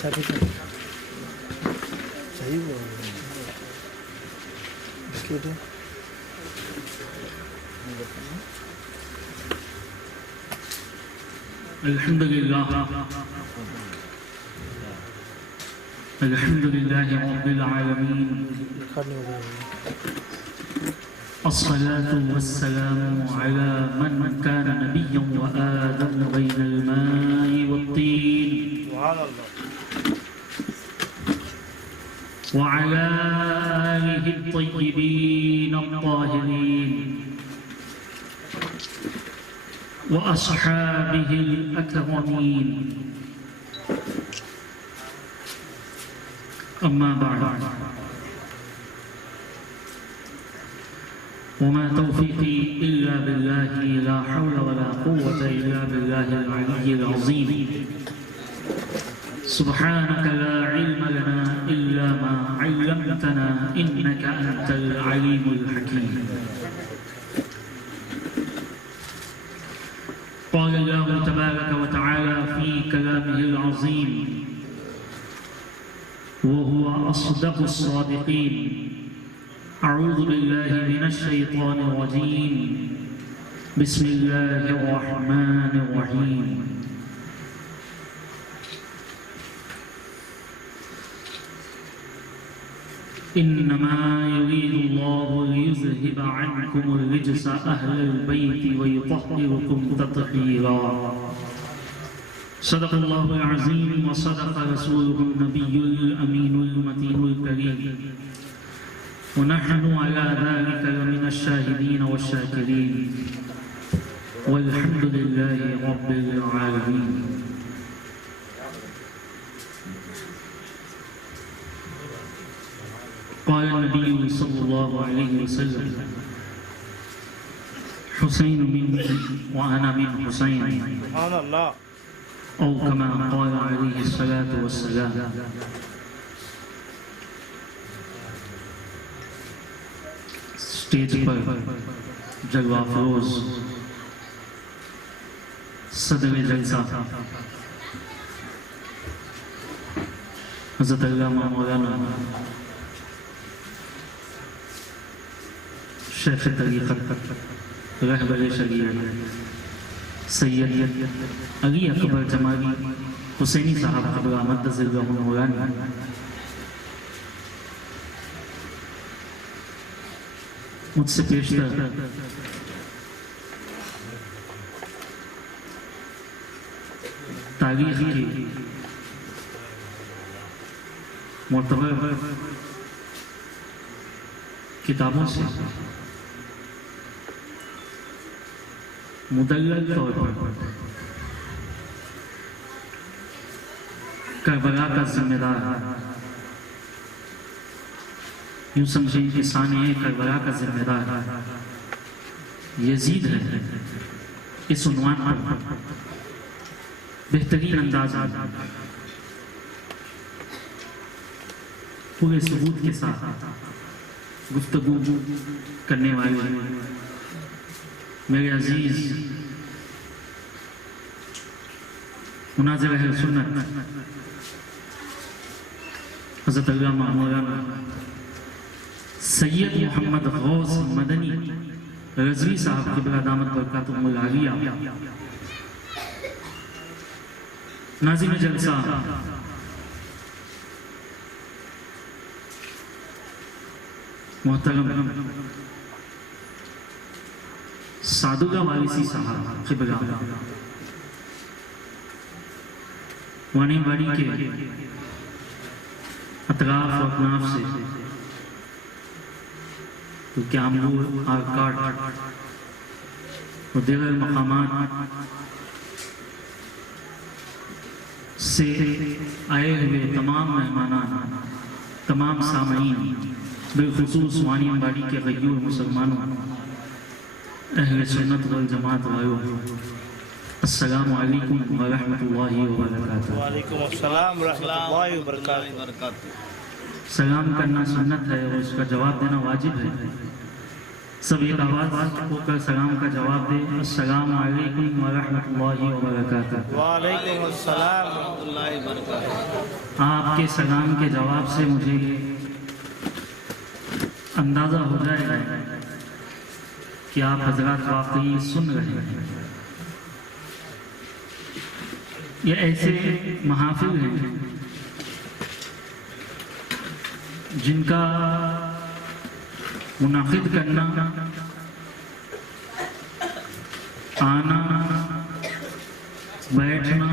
الحمد لله رب العالمين، الصلاة والسلام على من كان نبيا وآدم بين الماء والطين، وعلى آله الطيبين الطاهرين وأصحابه الأكرمين. أما بعد، وما توفيقي إلا بالله، لا حول ولا قوة إلا بالله العلي العظيم. سبحانك لا علم لنا إلا ما علمتنا إنك أنت العليم الحكيم. قال الله تبارك وتعالى في كلامه العظيم وهو أصدق الصادقين: أعوذ بالله من الشيطان الرجيم، بسم الله الرحمن الرحيم. إنما يريد الله ليذهب عنكم الرجس أهل البيت ويطهركم تطهيرا. صدق الله العظيم وصدق رسوله النبي الأمين المتين الكريم، ونحن على ذلك لمن الشاهدين والشاكرين، والحمد لله رب العالمين. قال النبي صلى الله عليه وسلم: حسين مني وأنا من حسين، سبحان اللہ. أو كما قال عليه الصلاة والسلام. اسٹیج پر جلوہ افروز صدر جلسہ حضرت علامہ مولانا شیخ طریقت رہبر شریعت سید علی اکبر جمالی حسینی صاحب قبر مدد اللہ مولانا، مجھ سے پیشتر تاریخ کی معتبر کتابوں سے مدلل طور پر کربلا کا ذمہ دار، یوں سمجھیں کہ سانحہ کربلا کا ذمہ دار یزید ہے، اس عنوان پر بہترین انداز میں پورے ثبوت کے ساتھ گفتگو کرنے والے میرے عزیز مناظر اہل سنت حضرت علامہ مولانا سید محمد غوث مدنی رضوی صاحب قبلہ دامت برکاتہم العالیہ، ناظم جلسہ محترم سعداللہ وارثی صاحب قبلہ وانی باری کے اطراف و اکناف سے کیامبور، آرکاٹ اور دیگر مقامات سے آئے ہوئے تمام مہمانان، تمام سامعین، بالخصوص وانی باری کے غیور مسلمانوں، اہل سنت والجماعت والوں، السلام علیکم ورحمۃ اللہ وبرکاتہ۔ وعلیکم السلام ورحمۃ اللہ وبرکاتہ۔ سلام کرنا سنت ہے اور اس کا جواب دینا واجب ہے، سب ایک آواز ہو کر سلام کا جواب دیں. السلام علیکم ورحمۃ اللہ وبرکاتہ. وعلیکم السلام ورحمۃ اللہ وبرکاتہ. آپ کے سلام کے جواب سے مجھے اندازہ ہو جائے گا کہ آپ حضرات واقعی سن رہے ہیں. یہ ایسے محافل ہیں جن کا منعقد کرنا، آنا، بیٹھنا،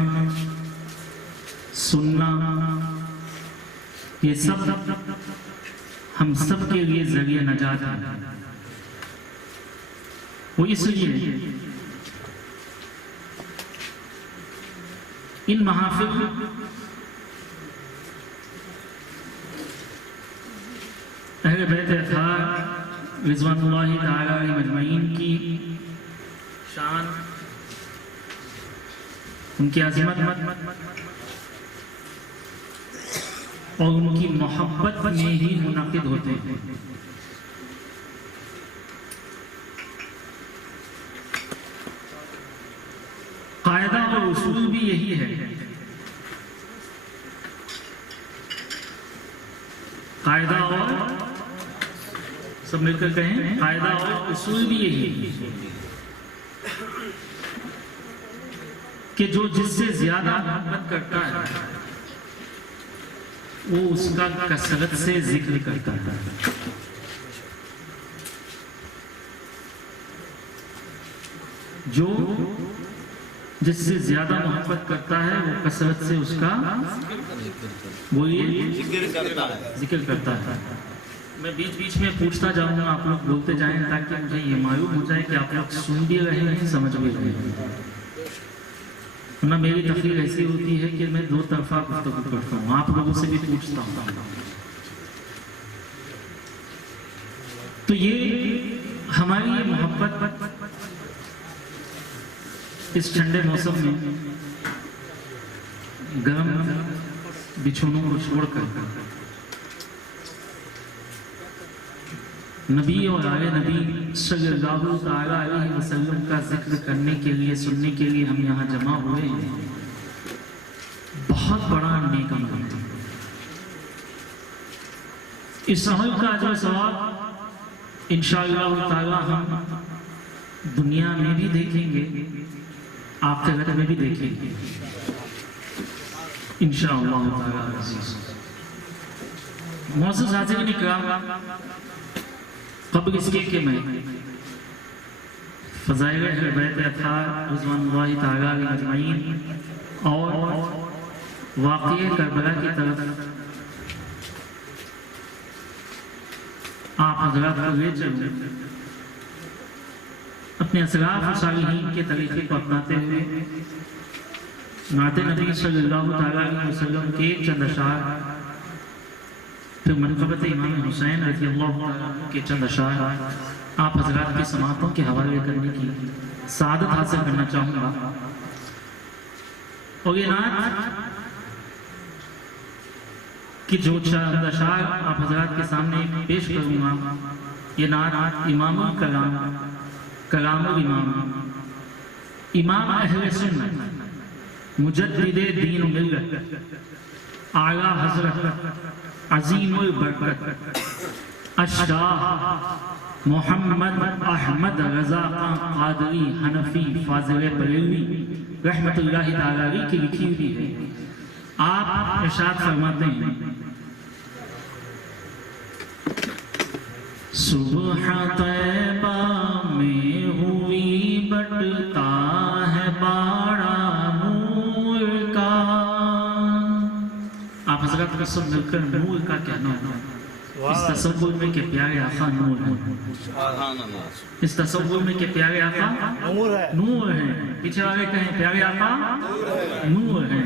سننا، یہ سب ہم سب کے لیے ذریعہ نجات ہے. وہ اس لیے ان محافل اہل بیت اطہار رضوان اللہ تعالی علیہ مجمعین کی شان، ان کی عظمت اور ان کی محبت میں ہی منعقد ہوتے ہیں. قاعدہ اور اصول بھی یہی ہے. قاعدہ اور سب مل کر کہیں، قاعدہ اور اصول بھی یہی ہے کہ جو جس سے زیادہ محبت کرتا ہے وہ اس کا کثرت سے ذکر کرتا ہے. جو جس سے زیادہ محبت کرتا ہے وہ کثرت سے اس کا بولیے ذکر کرتا ہے. میں بیچ بیچ میں پوچھتا جاؤں گا، آپ لوگ بولتے جائیں تاکہ مجھے یہ معلوم ہو جائے کہ آپ لوگ سن بھی رہے ہیں، سمجھ بھی رہے ہیں. ورنہ میری تقریر ایسی ہوتی ہے کہ میں دو طرفہ گفتگو کرتا ہوں، آپ لوگوں سے بھی پوچھتا ہوں. تو یہ ہماری یہ محبت اس ٹھنڈے موسم میں گرم بچھونوں کو چھوڑ کر نبی اور آل نبی صلی اللہ تعالی علیہ وسلم کا ذکر کرنے کے لیے، سننے کے لیے ہم یہاں جمع ہوئے ہیں. بہت بڑا نیک عمل ہے. اس عمل کا اجر و ثواب انشاءاللہ تعالی ہم دنیا میں بھی دیکھیں گے، آخرت میں بھی دیکھیں گے انشاءاللہ تعالی. معزز حاضرین اکرام، قبل اس کے کہ میں فضائل اہل بیت اطہار رضوان اللہ تعالی علیہ مجمعین اور واقعہ کربلا کی طرف آپ حضرات کو لے چلیں، اپنے اسلاف و صالحین کے طریقے کو اپناتے ہوئے نعت نبی صلی اللہ تعالی علیہ وسلم کے چند اشعار، پھر منقبت امام حسین رضی اللہ عنہ کے چند اشعار آپ حضرات کی سماعتوں کے حوالے کرنے کی سعادت حاصل کرنا چاہوں گا. اور یہ نعت کی جو چند اشعار آپ حضرات کے سامنے پیش کروں گا، یہ نعت امام الکلام، کلام الامام، امام اہل سنت، مجدد دین و ملت، اعلیٰ حضرت عظیم البرکت اشراح محمد احمد رضا قادری حنفی فاضل بریلوی رحمت اللہ تعالی علیہ کی لکھی ہوئی ہے. آپ ارشاد فرماتے ہیں، صبح طیبہ میں ہوئی بٹتا ہے باڑا نور کا. آپ حضرات کو سب مل کر نور کا کہنا ہے. اس تصور میں کہ پیارے آقا نور ہیں، اس تصور میں کہ پیارے آقا نور ہیں. پیچھے والے کہیں پیارے آقا نور ہیں.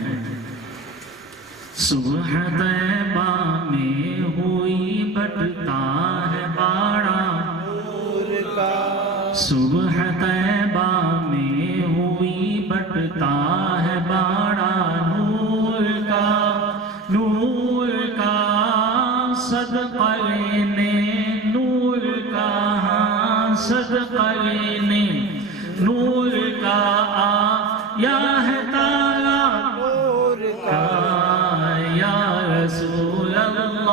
صبح طیبہ میں ہوئی بٹتا ہے باڑا نور کا، صبح طیبہ میں ہوئی بٹتا ہے باڑا نور کا. نور کا صدقہ لینے نور کا، ہاں صدقہ لینے نور کا آیا ہے تارا نور کا یا رسول اللہ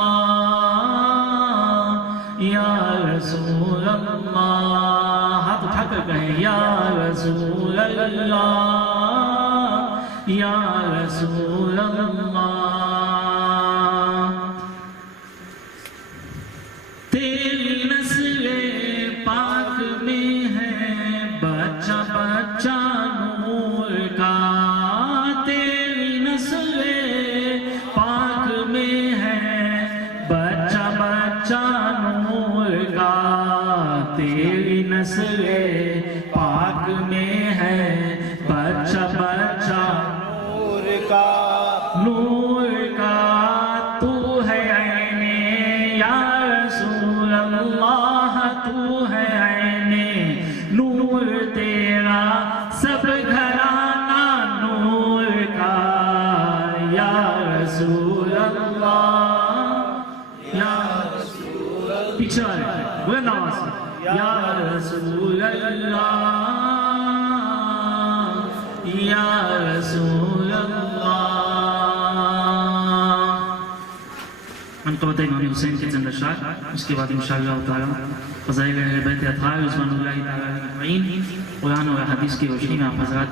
یا رسول اللہ ہاتھ اٹھا کر کہیں یا رسول اللہ یا رسول اللہ تیری نسل پاک میں ہے بچہ بچہ نور کا تیری نسل پاک میں ہے بچہ بچہ نور کا تیری نسل پاک میں ہے بچہ بچہ نور کا نور کا تو ہے عین یا رسول اللہ تو ہے عین نور تیرا سب گھرانہ نور کا یا رسول اللہ یا پیچھے والے بلند آواز سے یا رسول اللہ یا رسول اللہ منقبت امام حسین کے چند اشعار اس کے بعد انشاءاللہ تعالی فضائل اہل بیت اطہار رضوان اللہ تعالی اجمعین قرآن اور حدیث کی روشنی میں آپ حضرات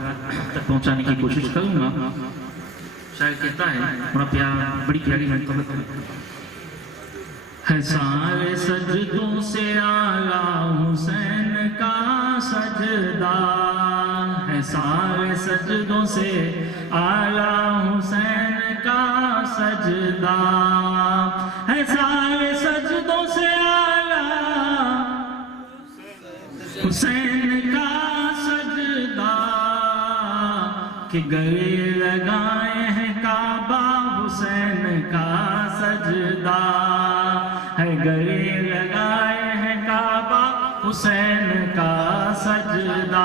تک پہنچانے کی کوشش کروں گا شاعر کہتا ہے بڑا پیارا بڑی پیاری منقبت ہے سارے سجدوں سے اعلیٰ حسین کا سجدہ ہے سارے سجدوں سے اعلیٰ حسین کا سجدہ ہے سارے سجدوں سے اعلیٰ حسین کا سجدہ کہ گلے لگائے ہیں کعبہ حسین کا سجدہ ہے گلے لگائے ہیں کعبہ حسین کا سجدہ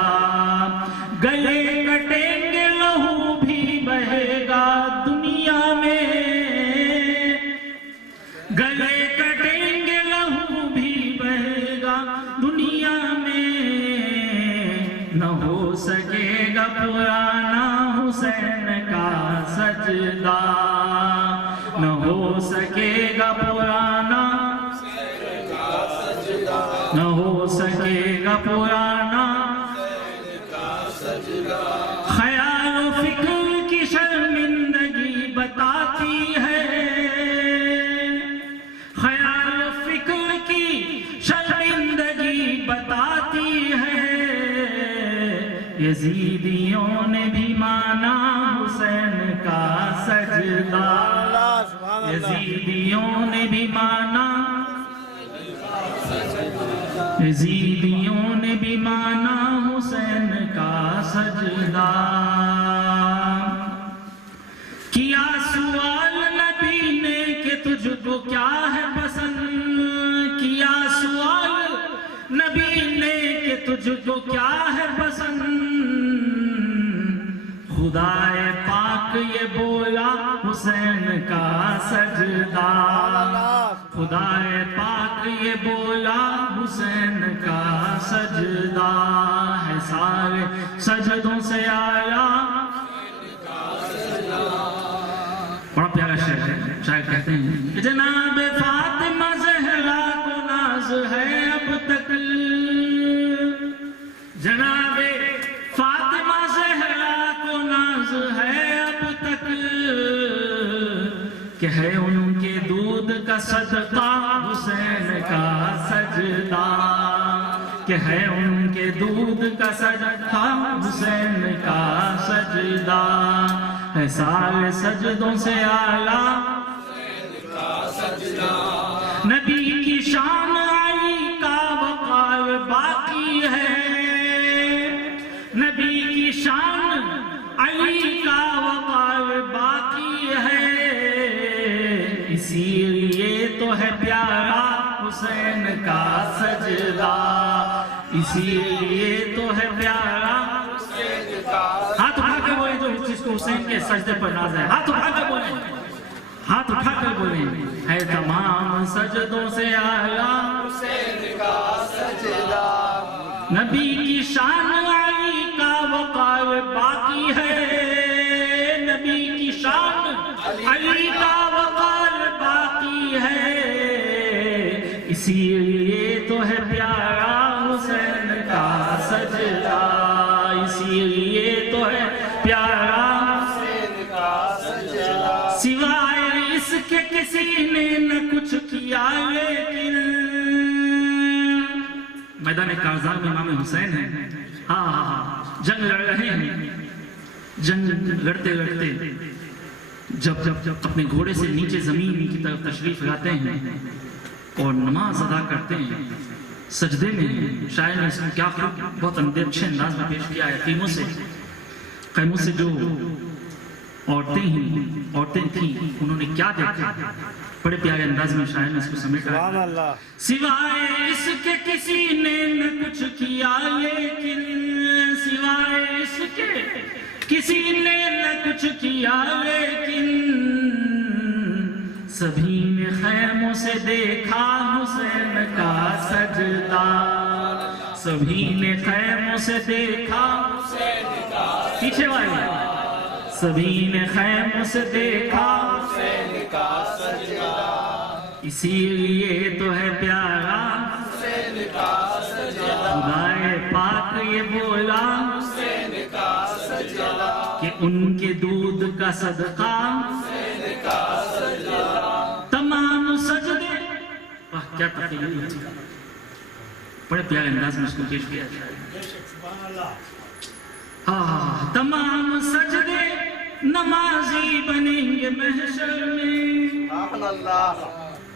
گلے کٹیں گے لہو بھی بہے گا دنیا میں گلے کٹیں گے لہو بھی بہے گا دنیا میں نہ ہو سکے گا پرانا حسین کا سجدہ نہ ہو سکے گا پرانا نہ ہو سکے گا پرانا خیال و فکر کی شرمندگی بتاتی ہے خیال و فکر کی شرمندگی بتاتی ہے یزیدیوں نے بھی مانا حسین کا سجدہ یزیدیوں نے بھی مانا یزیدیوں نے بھی مانا حسین کا سجدہ کیا سوال نبی نے کہ تجھ کو کیا ہے پسند کیا سوال نبی نے کہ تجھ کو کیا ہے پسند خدا پاک یہ بولا حسین کا سجدہ خدا پاک یہ بولا حسین کا سجدہ ہے سارے سجدوں سے آیا بڑا پیارا شعر ہے شاعر کہتے ہیں جناب فاطمہ زہرا کو ناز ہے اب تک جناب فاطمہ زہرا کو ناز ہے اب تک کہ ہے ان کے دودھ کا صدقہ حسین کا سجدہ کہ ہے ان کے دودھ کا صدقہ حسین کا سجدہ ہے سارے سجدوں سے اعلیٰ نبی کی شان علی کا وقار باقی ہے نبی کی شان علی کا وقار باقی ہے اسی لیے تو ہے پیارا حسین کا سجدہ اسی لیے تو ہے پیارا حسین کا ہاتھ اٹھا کے بولے جو اس چیز کو حسین کے سجدے پر ناز ہے ہاتھ اٹھا کے بولے ہاتھ اٹھا کر بولیں ہے تمام سجدوں سے اعلیٰ حسین کا سجدہ نبی کی شان علی کا وقار باقی ہے، نبی کی شان علی کا وقار باقی ہے، اسی لیے تو ہے پیارا حسین کا سجدہ، اسی لیے تو ہے پیارا حسین کا سجدہ، سوائے اس کے کسی نے نہ کچھ کیا لیکن میدان کارزار میں امام حسین ہیں، ہاں جنگ لڑ رہے ہیں، جنگ لڑتے لڑتے جب اپنے گھوڑے سے نیچے زمین کی طرف تشریف لاتے ہیں اور نماز ادا کرتے ہیں، سجدے میں ہیں، شاعر نے اس میں کیا بہت اچھے انداز میں پیش کیا ہے، خیموں سے جو عورتیں تھیں انہوں نے کیا دیکھا، بڑے پیارے انداز میں شاعر نے اس کو سمیٹا، سوائے اس کے کسی نے نہ کچھ کیا لیکن، سوائے اس کے کسی نے نہ کچھ کیا لیکن، سبھی نے خیموں سے دیکھا حسین کا سجدہ، سبھی نے خیموں سے دیکھا حسین کا سجدہ، پیچھے والے سبھی نے خیموں سے دیکھا حسین کا سجدہ، اسی لیے تو ہے پیارا حسین کا سجدہ، خدائے پاک یہ بولا حسین کا سجدہ، کہ ان کے دودھ کا صدقہ حسین کا سجدہ، تمام سجدے، واہ کیا تقریر ہے، بڑے پیارے انداز میں اس کو پیش کیا جائے، تمام سجدے نمازی بنیں گے محشر میں،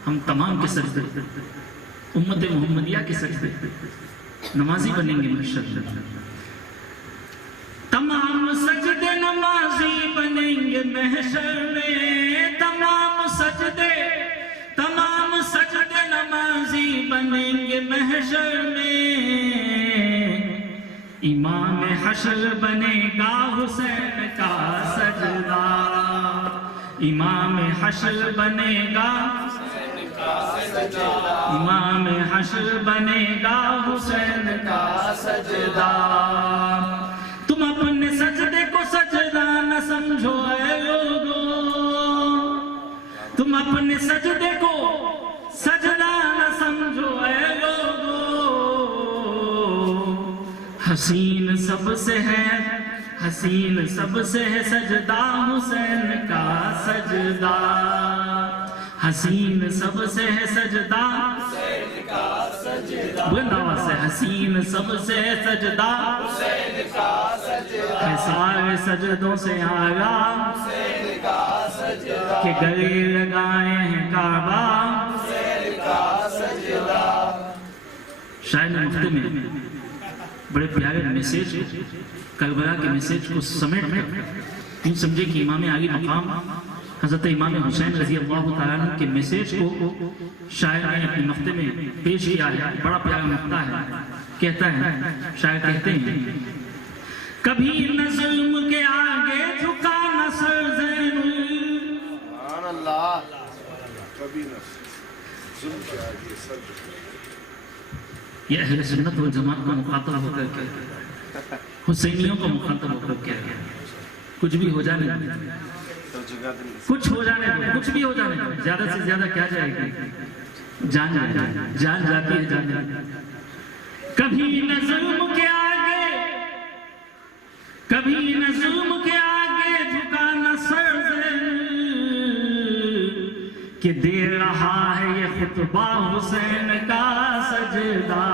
ہم تمام کے سجدے امت محمدیہ کے سجدے نمازی بنیں گے محشر میں، تمام سجدے نمازی بنیں گے محشر میں، تمام سجدے نمازی بنیں گے محشر میں، امام حشر بنے گا حسین کا سجدہ، امام حشر بنے گا حسین کا سجدہ، امام حشر بنے گا حسین کا سجدہ، تم اپنے سجدے کو سجدہ نہ سمجھو اے لوگو، تم اپنے سجدے کو سجدہ نہ سمجھو اے لوگو، حسین سب سے ہے سجدہ حسین کا سجدہ، حسین سب سے ہے سجدہ حسین کا سجدہ، بلند آواز سے حسین سب سے ہے سجدہ حسین کا سجدہ، ہے سارے سجدوں سے اعلیٰ حسین کا سجدہ، کہ گلے لگائے ہیں کعبہ حسین کا سجدہ، شاعر نے مفتے میں بڑے پیارے میسیج کربلا کے میسیج کو سمیٹ کر یوں سمجھے کہ امام علی مقام حضرت امام حسین رضی اللہ تعالیٰ عنہ کے میسیج کو شاعر نے اپنے مفتے میں پیش کیا ہے، بڑا پیارا مفتا ہے، کہتا ہے، شاعر کہتے ہیں، کبھی نہ ظلم کے آگے جھکا نہ سر زین، سبحان اللہ، کبھی نہ ظلم کے آگے سر جھکا، یہ اہل سنت والجماعت کو مخاطب ہو کر کے حسینیوں کو مخاطب ہو کر کے کچھ بھی ہو جانے دو، کچھ ہو جانے دو، کچھ بھی ہو جانے دو، زیادہ سے زیادہ کیا جائے گی، جان جاتی ہے جان، کبھی نہ ظلم کے آگے، کبھی نہ ظلم کے آگے جھکا نہ سر کہ دے رہا ہے یہ خطبہ حسین کا سجدہ،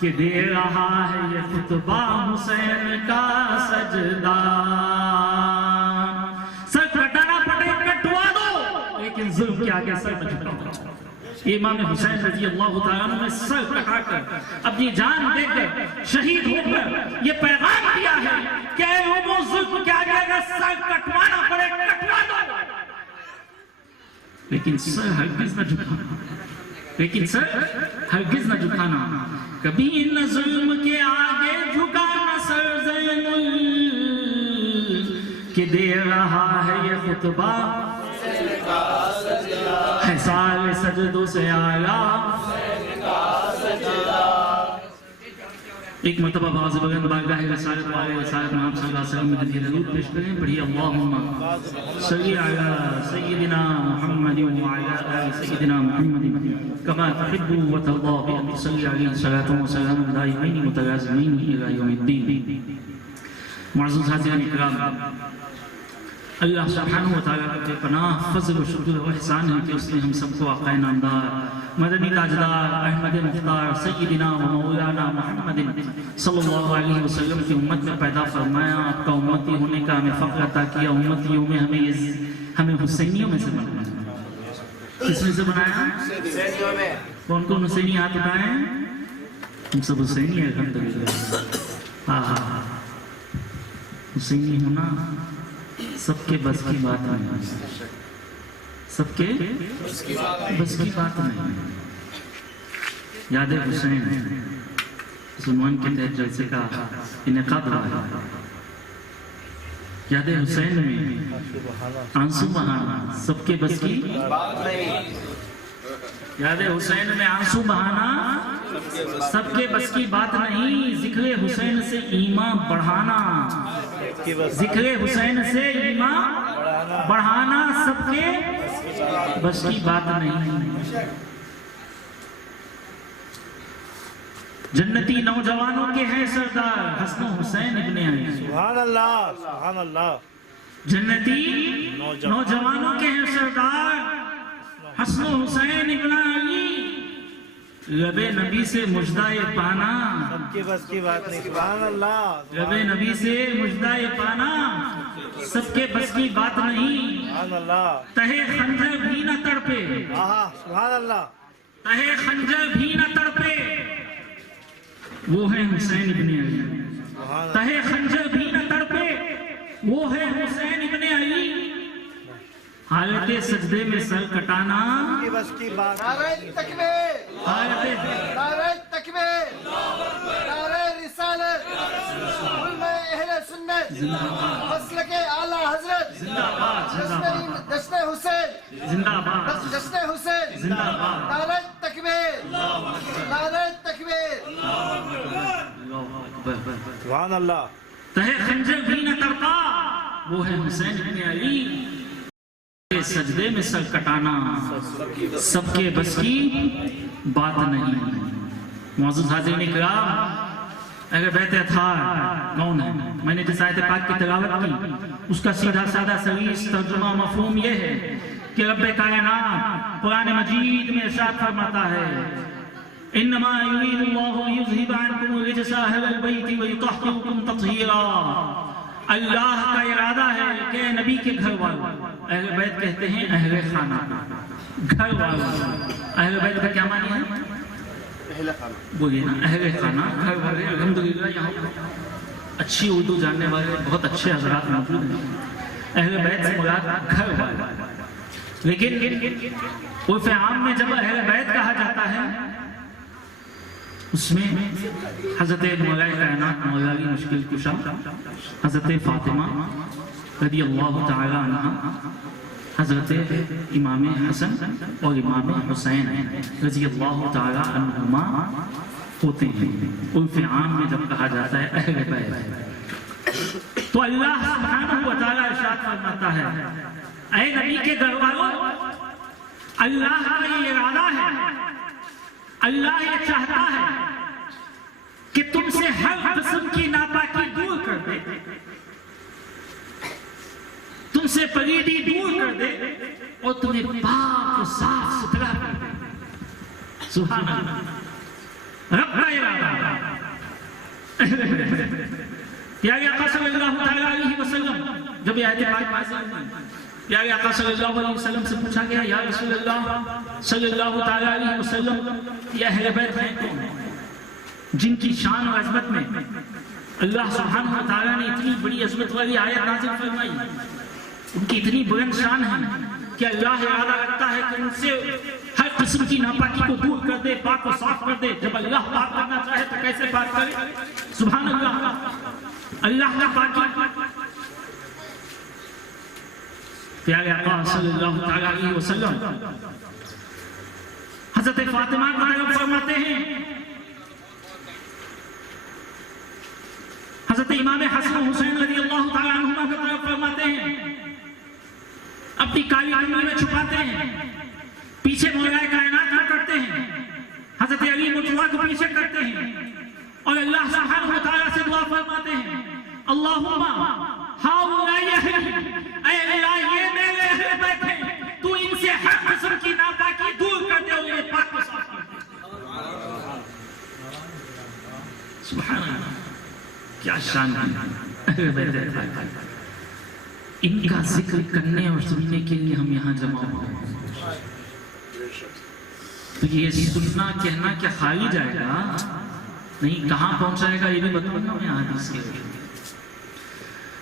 کہ دے رہا ہے یہ خطبہ حسین کا سجدہ، سر کٹانا پڑے کٹوا دو لیکن ظلم کے آگے سر نہ جھکاؤ، امام حسین رضی اللہ تعالیٰ عنہ نے سر کٹا کر اپنی جان دے کر شہید ہو کر یہ پیغام دیا ہے کہ اے لوگوں ظلم کے آگے اگر سر کٹوانا پڑے کٹوا دو، لیکن سر ہرگز نہ جھکانا، لیکن سر ہرگز نہ جھکانا، کبھی نہ ظلم کے آگے جھکانا سر زین، کہ دے رہا ہے یہ خطبہ ہے سارے سجدوں سے اعلیٰ، ایک مرتبہ باز بغن بارگاہ رسالت والے رسالت میں آپ صلی اللہ علیہ وسلم میں جدید درود پیش کریں. پڑھیے اللہم صلی علی سیدنا محمد وعلی آل سیدنا محمد کما تحب وترضى بأن تصلي عليه صلاة وسلام دائمين متلازمين إلى يوم الدين. معزز حاضرین اکرام، اللہ سبحانہ وتعالیٰ کا بے پناہ فضل و شکر و احسان ہے کہ اس نے ہم سب کو آقا نامدار مدنی تاجدار احمد مختار سیدنا و مولانا محمد صلی اللہ علیہ وسلم کی امت میں پیدا فرمایا. آپ کا امتی ہونے کا ہمیں فخر عطا کیا. امتیوں میں ہمیں حسینیوں میں سے بنایا. کس میں سے بنایا؟ حسینیوں میں. کون کون حسینی ہاتھ اٹھائیں؟ ہم سب حسینی ہیں الحمدللہ. ہاں حسینی ہونا سب کے بس کی بات نہیں. سب کے بس کی بات نہیں. یاد حسین عنوان کے تحت جلسے کا انعقاد ہوا ہے. یاد حسین میں آنسو بہانا سب کے بس کی بات نہیں. یاد حسین میں آنسو بہانا سب کے بس کی بات نہیں. ذکر حسین سے ایمان بڑھانا، ذکر حسین سے ایمان بڑھانا سب کے بس کی بات نہیں. جنتی نوجوانوں کے ہیں سردار حسن حسین ابن علی. سبحان اللہ سبحان اللہ. جنتی نوجوانوں کے ہیں سردار حسن حسین ابن علی. لب نبی سے مجدہ پانا سب کے بس کی بات نہیں. سبحان اللہ. لب نبی سے مجدہ پانا سب کے بس کی بات نہیں. سبحان اللہ. تہے خنجر بھی نہ تڑپے، آہا سبحان اللہ. تہے خنجر بھی نہ تڑپے وہ ہے حسین ابن علی. سبحان اللہ. تہے خنجر بھی نہ تڑپے وہ ہے حسین ابن علی. حالت سجدے میں سر کٹانا سب کے بس کی بات نہیں. نعرہ تکبیر، حالت نعرہ تکبیر، نعرہ رسالت، علماء اہل سنت، مسلک اعلیٰ حضرت، زندہ باد، زندہ باد، جشن حسین، زندہ باد، جشن حسین، زندہ باد. نعرہ تکبیر، نعرہ تکبیر. سبحان اللہ. تہے خنجر بھی نہ تڑپا وہ ہے حسین ابن علی. سجدے میں سر کٹانا سب کے بس کی بات نہیں. معزز حاضرین اکرام، اگر بیت اطہار کون ہے؟ میں نے جس آیت پاک کی تلاوت کی اس کا سیدھا سادہ سلیس ترجمہ مفہوم یہ ہے کہ رب کائنات قرآن مجید میں ارشاد فرماتا ہے انما یرید اللہ یذہب عنکم الرجس اہل البیت ویطہرکم تطہیرا. اللہ کا ارادہ ہے کہ نبی کے گھر والوں، اہل بیت کہتے ہیں اہل خانہ، گھر والوں. اہل بیت کا کیا معنی ہے؟ اہل خانہ. بولیے نا اہل خانہ، گھر والے. الحمدللہ یہاں اچھی اردو جاننے والے بہت اچھے حضرات موجود ہیں. اہل بیت سے مراد گھر والے. لیکن عرف عام میں جب اہل بیت کہا جاتا ہے اس میں حضرت مولا کائنات مولا علی مشکل کشا حضرت فاطمہ رضی اللہ تعالی عنہ، حضرت امام حسن اور امام حسین رضی اللہ تعالی عنہما ہوتے ہیں. عرف عام میں جب کہا جاتا ہے اہل بیت تو اللہ سبحانہ وتعالی ارشاد فرماتا ہے اے نبی کے گھر والوں، اللہ کا یہ ارادہ ہے، اللہ یہ چاہتا ہے کہ تم سے ہر قسم کی ناپاکی دور کر دے، تم سے پلیدی دور کر دے اور تمہیں پاک و صاف ستھرا کر دے. سبحان اللہ. رب کا ارادہ. پیارے آقا صلی اللہ تعالیٰ علیہ وسلم جب یہ آیت پاک نازل ہوئی، پیارے آقا صلی اللہ علیہ وسلم سے پوچھا گیا یا رسول اللہ صلی اللہ تعالیٰ علیہ وسلم یہ اہل بیت ہیں کون جن کی شان و عظمت میں اللہ سبحانہ وتعالیٰ نے اتنی بڑی عظمت والی آیت نازل فرمائی. ان کی اتنی بلند شان ہے کہ اللہ ارادہ رکھتا ہے کہ ان سے ہر قسم کی ناپاکی کو دور کر دے، پاک و صاف کر دے. جب اللہ پاک کرنا چاہے تو کیسے پاک کرے؟ سبحان اللہ. اللہ کا پاکی. پیارے آقا صلی اللہ تعالیٰ علیہ وسلم حضرت فاطمہ کو طلب فرماتے ہیں حضرت امام حسن حسین رضی اللہ تعالیٰ عنہما کی طرف فرماتے ہیں، اپنی کالی کمر میں چھپاتے ہیں، پیچھے مولا کائنات میں کرتے ہیں، حضرت علی مجوہ کو پیچھے کرتے ہیں اور اللہ سبحانہ و تعالیٰ سے دعا فرماتے ہیں، اللہم ہاؤلائی اہلی، اے اللہ یہ میرے اہل بیت ہیں، تو ان سے ہر قسم کی ناپاکی دور کر دے اور یہ پاک و صاف کر دے۔ سبحان اللہ، کیا شان ہے اہل بیت ہے۔ ان کا ذکر کرنے اور سننے کے لیے ہم یہاں جمع ہوئے ہیں۔ تو یہ سننا کہنا کیا خالی جائے گا نہیں، کہاں پہنچائے گا یہ بھی بتاؤں گا میں حدیث کے لیے،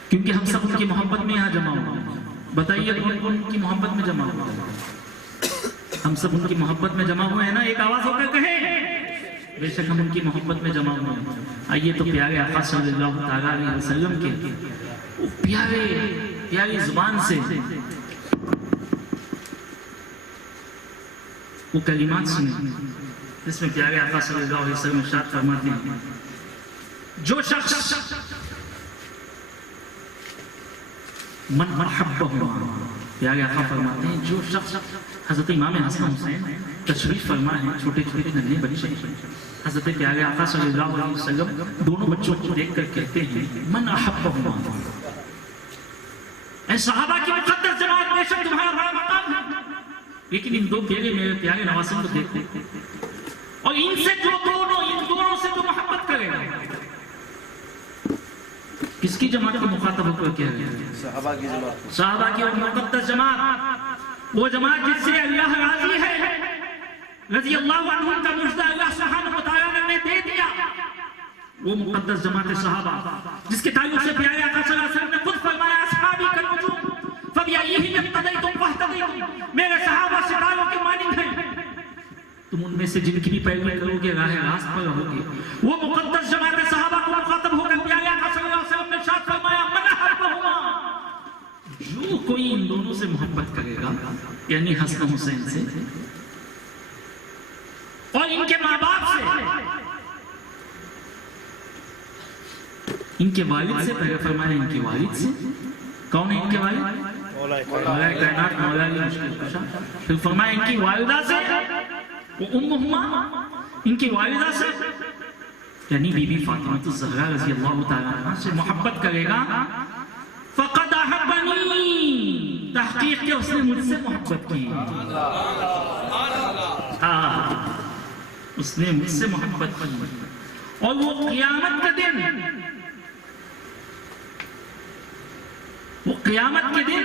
کیونکہ ہم سب ان کی محبت میں یہاں جمع ہوئے ہیں۔ بتائیے کون کون ان کی محبت میں جمع ہوئے ہیں؟ ہم سب ان کی محبت میں جمع ہوئے ہیں نا، ایک آواز ہو کر کہیں بے شک ہم ان کی محبت میں جمع ہوئے ہیں۔ آئیے تو پیارے آقا صلی اللہ تعالیٰ علیہ وسلم کے پیاری زبان سے وہ کلمات سنیں جس میں پیارے آقا صلی اللہ علیہ وسلم ارشاد فرماتے ہیں، جو شخص من محبہ، پیارے آقا فرماتے ہیں جو شخص، حضرت امام حسن حسین تشریف فرما ہے، چھوٹے چھوٹے ننھے بچے، حضرت پیارے آقا صلی اللہ علیہ وسلم دونوں بچوں کو دیکھ کر کہتے ہیں من احبہ، اے صحابہ کی مقدس جماعت بے شک تمہارا بڑا مقام ہے، لیکن ان دو پیارے میرے پیارے نواسوں کو دیکھتے اور ان سے جو ان دونوں سے جو محبت کرے گا، کس کی جماعت کو مخاطب ہو کر کہہ رہے ہیں؟ صحابہ کی جماعت، صحابہ کی اور مقدس جماعت، وہ جماعت جس سے اللہ راضی ہے، رضی اللہ عنہ کا مجدہ اللہ سبحانہ و تعالیٰ نے دے دیا، وہ مقدس جماعت صحابہ جس کے تعلق سے پیارے آقا صلی اللہ علیہ وسلم نے خود فرمایا اصحابی کالنجوم فبأیہم اقتدیتم فاہتدیتم، میرے صحابہ ستاروں کے مانند ہیں، تم ان میں سے جن کی بھی پیروی کرو گے راہ راست پر رہو گے۔ وہ مقدس جماعت صحابہ کو مخاطب ہو کر پیارے آقا صلی اللہ علیہ وسلم نے ارشاد فرمایا من احبہما، جو کوئی ان دونوں سے محبت کرے گا، یعنی حسن حسین سے اور ان کے ماں باپ سے، ان کے والد سے، پہلے فرمایا ان کے والد سے، کون ہے ان کے والد؟ مولا کائنات مولا علی مشکل کشا۔ پھر فرمایا ان کی والدہ سے، وہ امہما، ان کی والدہ سے یعنی بی بی فاطمہ الزہرا رضی اللہ تعالیٰ عنہ سے محبت کرے گا، فقد احبنی، تحقیق کہ اس نے مجھ سے محبت کی، اس نے مجھ سے محبت کی، اور وہ قیامت کے دن، وہ قیامت کے دن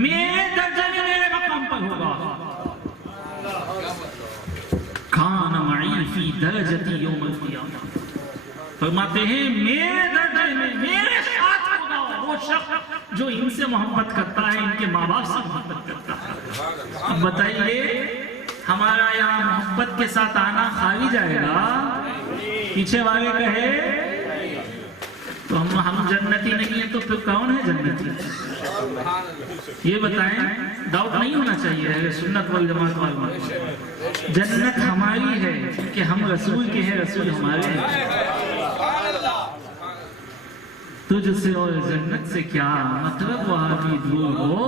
میرے درجے میں میرے مقام پر ہوگا، کان معی فی درجتی یوم القیامہ، فرماتے ہیں میرے درجے میں میرے ساتھ ہوگا وہ شخص جو ان سے محبت کرتا ہے، ان کے ماں باپ سے محبت کرتا ہے۔ اب بتائیے ہمارا یہاں محبت کے ساتھ آنا خالی جائے گا؟ پیچھے والے کہے تو ہم جنتی نہیں ہیں تو پھر کون ہے جنتی؟ یہ بتائیں، ڈاؤٹ نہیں ہونا چاہیے اہل سنت والجماعت والمعروف، جنت ہماری ہے کیونکہ ہم رسول کے ہیں، رسول ہمارے ہیں۔ تجھ سے اور جنت سے کیا مطلب وہاں بھی دور ہو،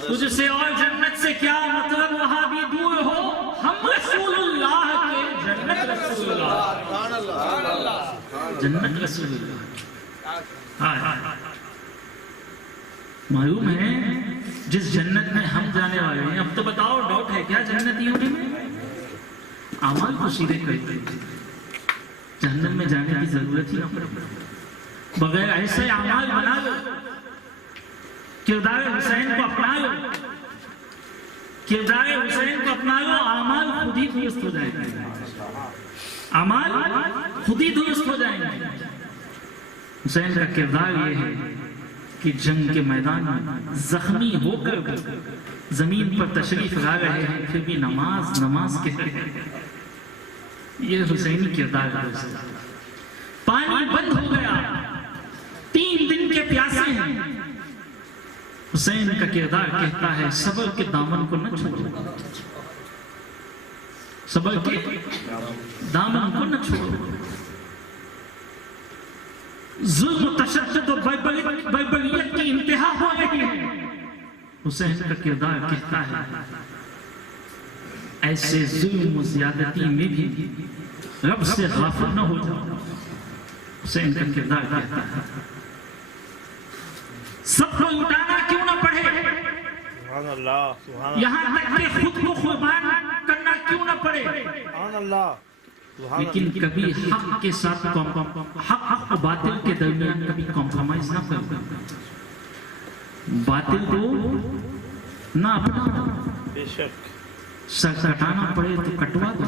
تجھ سے اور جنت سے کیا مطلب وہاں بھی دور ہو، ہم رسول اللہ کے، جنت رسول اللہ، جنت رسول اللہ۔ معلوم ہے جس جنت میں ہم جانے والے ہیں، اب تو بتاؤ ڈاؤٹ ہے کیا جنتی ہونے میں؟ اعمال کو سیدھے کرتے ہیں، جہنم میں جانے کی ضرورت ہی نہ پڑے، بغیر ایسے اعمال بنا لو، کردار حسین کو اپنا لو، کردار حسین کو اپنا لو، اعمال خود ہی درست ہو جائیں گے، اعمال خود ہی درست ہو جائیں گے۔ حسین کا کردار یہ ہے کہ جنگ کے میدان میں زخمی ہو کر زمین پر تشریف لا رہے ہیں، پھر بھی نماز نماز کہہ رہے ہیں، یہ حسینی کردار ہے۔ پانی بند ہو گیا، 3 دن کے پیاسے ہیں، حسین کا کردار کہتا ہے صبر کے دامن کو نہ چھوڑو، صبر کے دامن کو نہ چھوڑو۔ ظلم و تشدد و بربریت کی انتہا ہو رہی ہے، حسین کا کردار کہتا ہے ایسے ظلم و زیادتی میں بھی رب سے غافل نہ ہو جاؤ۔ حسین کا کردار کہتا ہے سب کو لٹانا کیوں نہ پڑے، سبحان اللہ، سبحان اللہ، یہاں تک کہ خود کو قربان کرنا کیوں نہ پڑے، سبحان اللہ، سبحان لیکن کبھی حق کے ساتھ حق و باطل کے درمیان کبھی کمپرومائز نہ کرو، باطل کو نہ اپنا، اللہ، بے شک، سر کٹانا پڑے تو کٹوا دو،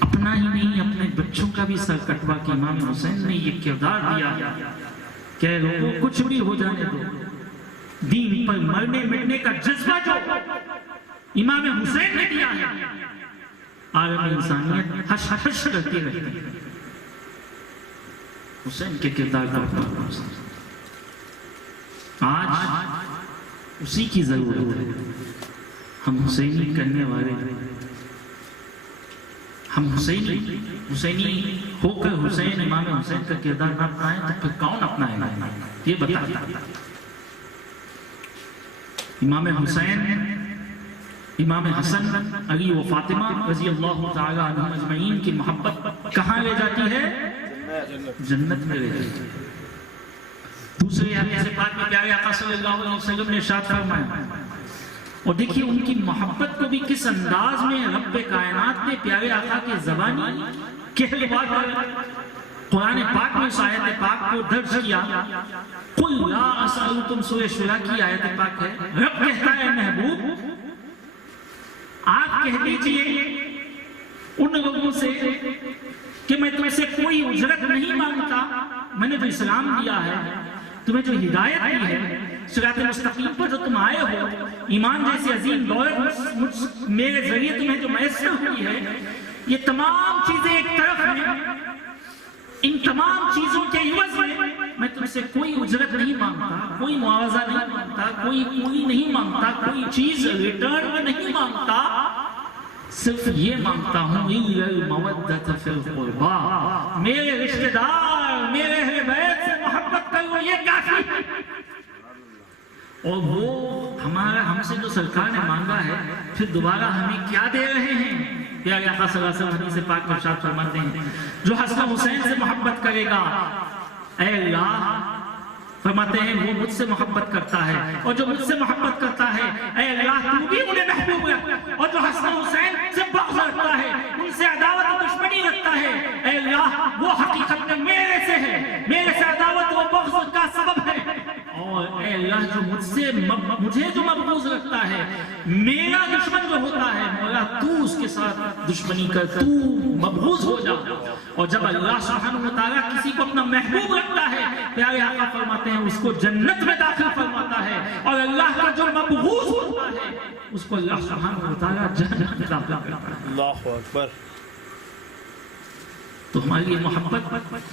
اپنا ہی نہیں اپنے بچوں کا بھی سر کٹوا کے امام حسین نے یہ کردار دیا کہ لوگوں کچھ بھی ہو جانے دو، دین پر مرنے مٹنے کا جذبہ جو امام حسین نے دیا ہے، عالم انسانیت حش حش کرتی رہتی ہے۔ حسین کے کردار کا آج اسی کی ضرورت ہے، ہم حسینی کرنے والے، ہم حسینی ہو کر حسین امام حسین کا کردار نہ اپنائیں تو پھر کون اپنائے گا؟ یہ بتا، امام حسین، امام حسن، علی و فاطمہ رضی اللہ تعالی عنہم اجمعین کی محبت کہاں لے جاتی ہے؟ جنت میں لے جاتی ہے۔ دوسری حدیث پاک میں پیارے آقا صلی اللہ علیہ وسلم نے ارشاد فرمایا، اور دیکھیے ان کی محبت کو بھی کس انداز میں رب کائنات نے پیارے آقا کی زبانی کہلوا کر قرآن پاک میں اس آیت پاک کو درج کیا۔ قُلْ لَا أَسْأَلُكُمْ سورہ شورى کی آیت پاک ہے، رب کہتا ہے محبوب آپ کہہ دیجئے ان لوگوں سے کہ میں تمہیں سے کوئی اجرت نہیں مانگتا، میں نے جو اسلام دیا ہے، تمہیں جو ہدایت دی ہے، صراط مستقیم پر جو تم آئے ہو، ایمان جیسی عظیم دولت میرے ذریعے تمہیں جو میسر ہوئی ہے، یہ تمام چیزیں ایک طرف ہیں، ان تمام چیزوں کے عوض میں تم سے کوئی اجرت نہیں مانگتا، کوئی معاوضہ نہیں مانگتا، کوئی پوری نہیں مانگتا، کوئی چیز ریٹرن میں نہیں مانگتا، صرف یہ مانگتا ہوں إِلَّا الْمَوَدَّةَ فِي الْقُرْبَى، میرے رشتہ دار، میرے اہل بیت سے محبت کرو، یہ کافی ہے۔ اور وہ ہم سے جو سرکار نے مانگا ہے، پھر دوبارہ ہمیں کیا دے رہے ہیں؟ پیارے آقا صلی اللہ علیہ وسلم حدیث پاک میں ارشاد فرماتے ہیں، جو حسن حسین سے محبت کرے گا، اے اللہ فرماتے ہیں وہ مجھ سے محبت کرتا ہے، اور جو مجھ سے محبت کرتا ہے اے اللہ تو بھی انہیں محبوب رکھ، اور جو حسن حسین سے بغض رکھتا ہے، ان سے عداوت و دشمنی رکھتا ہے، اے اللہ وہ حقیقت میں میرے سے ہے، میرے سے عداوت و بغض کا سبب ہے، اور اے اللہ جو مجھے جو مبغوض رکھتا ہے، میرا دشمن جو ہوتا ہے، مولا تو اس کے ساتھ دشمنی کر، تو مبغوض ہو جا۔ اور جب اللہ سبحانہ وتعالیٰ کسی کو اپنا محبوب رکھتا ہے، پیارے آقا فرماتے ہیں اس کو جنت میں داخل فرماتا ہے، اور اللہ کا جو مبغوض ہوتا ہے اس کو اللہ سبحانہ وتعالیٰ جنت میں داخل کرتا ہے۔ اللہ اکبر۔ تو ہماری یہ محبت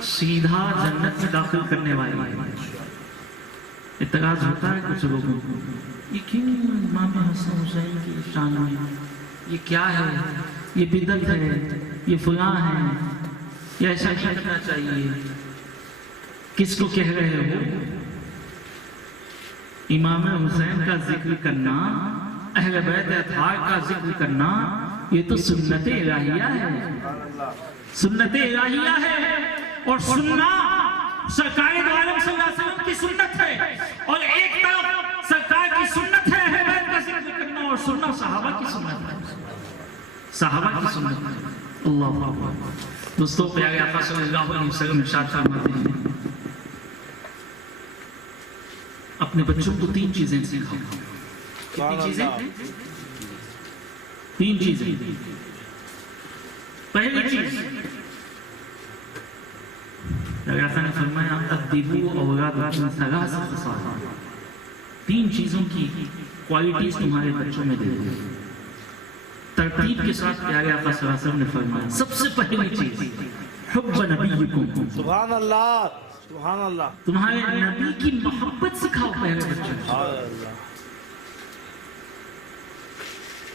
سیدھا جنت میں داخل کرنے والی ہے۔ اعتراض ہوتا ہے کچھ لوگوں کو، یہ کیوں امام حسن حسین کی شان میں، یہ کیا ہے، یہ بدعت ہے، یہ فلاں ہے، یہ ایسا کرنا چاہیے، کس کو کہہ رہے ہو؟ امام حسین کا ذکر کرنا، اہل بیت اطہار کا ذکر کرنا، یہ تو سنت الہیہ ہے، سنت الہیہ ہے، اور سننا سرکار دو عالم صلی اللہ علیہ وسلم کی سنت ہے، اور ایک طرف سرکار کی سنت ہے اہل بیت کا ذکر کرنا، اور سننا صحابہ کی سنت ہے، صحابہ کی سنت ہے۔ اللہ اکبر۔ دوستو پیارے آقا صلی اللہ علیہ وسلم ارشاد فرماتے ہیں اپنے بچوں کو تین چیزیں سکھاؤ۔ کتنی چیزیں؟ تین چیزیں۔ پہلی چیز آقا نے فرمایا ادبوا اولادکم ثلاث خصال، تین چیزوں کی کوالٹیز تمہارے بچوں میں دے دو۔ ترتیب کے ساتھ پیارے آقا صلی اللہ علیہ وسلم نے فرمایا سب سے پہلی چیز حب نبیکم، سبحان اللہ، سبحان اللہ، تمہارے نبی کی محبت سکھاؤ پہلے بچوں کو،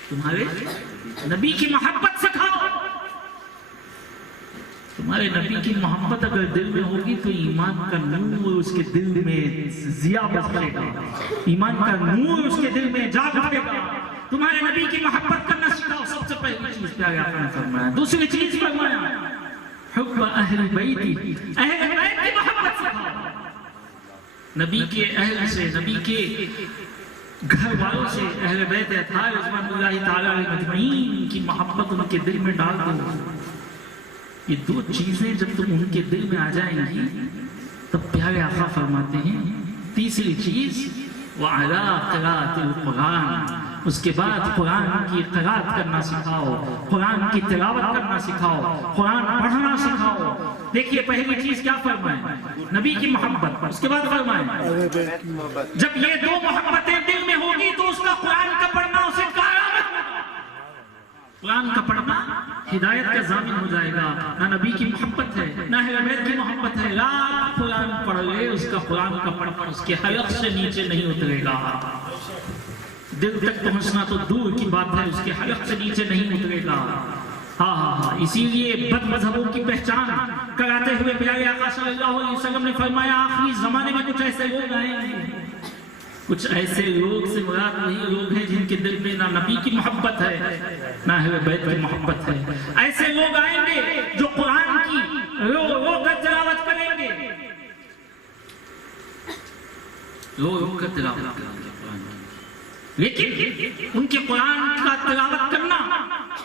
تمہارے نبی کی محبت سکھاؤ۔ تو ہمارے نبی کی محبت اگر دل میں ہوگی تو ایمان کا نور اس کے دل میں ضیا بچے گا، ایمان کا نور اس کے دل میں جاگ اٹھے گا۔ تمہارے نبی کی محبت کرنا سکھاؤ، سب سے پہلی چیز پیارے آقا نے فرمایا۔ دوسری چیز فرمایا حب اہل بیتی، اہل بیت کی محبت سکھاؤ۔ نبی کے اہل سے، نبی کے گھر والوں سے، اہل بیت اطہار رضوان اللہ تعالی علیہ مجمعین کی محبت ان کے دل میں ڈال دو۔ یہ دو چیزیں جب تم ان کے دل میں آ جائیں گی تب پیارے آقا فرماتے ہیں تیسری چیز وَعَلَىٰ قِرَاءَةِ الْقُرْآنِ، اس کے بعد قرآن کی قرات کرنا سکھاؤ، قرآن کی تلاوت کرنا سکھاؤ، قرآن پڑھنا سکھاؤ۔ دیکھیے پہلی چیز کیا فرمائیں؟ نبی کی محبت، اس کے بعد فرمائیں جب یہ دو محبتیں دل میں ہوگی تو اس کا قرآن کا پڑھنا اسے کرامت ہوگا۔ قرآن کا پڑھنا ہدایت کا ضامن ہو جائے گا۔ نہ نبی کی محبت ہے نہ اہل بیت کی محبت ہے، لاکھ قرآن پڑھ لے اس کا قرآن کا پڑھنا اس کے حلق سے نیچے نہیں اترے گا۔ دل تک پہنچنا تو دور کی بات ہے، اس کے حلق سے نیچے نہیں اترے گا۔ اسی لیے بد مذہبوں کی پہچان کراتے ہوئے پیارے آقا صلی اللہ علیہ وسلم نے فرمایا آخری زمانے میں کچھ ایسے لوگ آئیں گے، کچھ ایسے لوگ سے مراد وہی لوگ ہیں جن کے دل میں نہ نبی کی محبت ہے نہ اہل بیت کی محبت ہے۔ ایسے لوگ آئیں گے جو قرآن کی رو رو کر تلاوت کریں گے، رو رو کر تلاوت کریں گے قرآن کی، لیکن ان کے قرآن کا تلاوت کرنا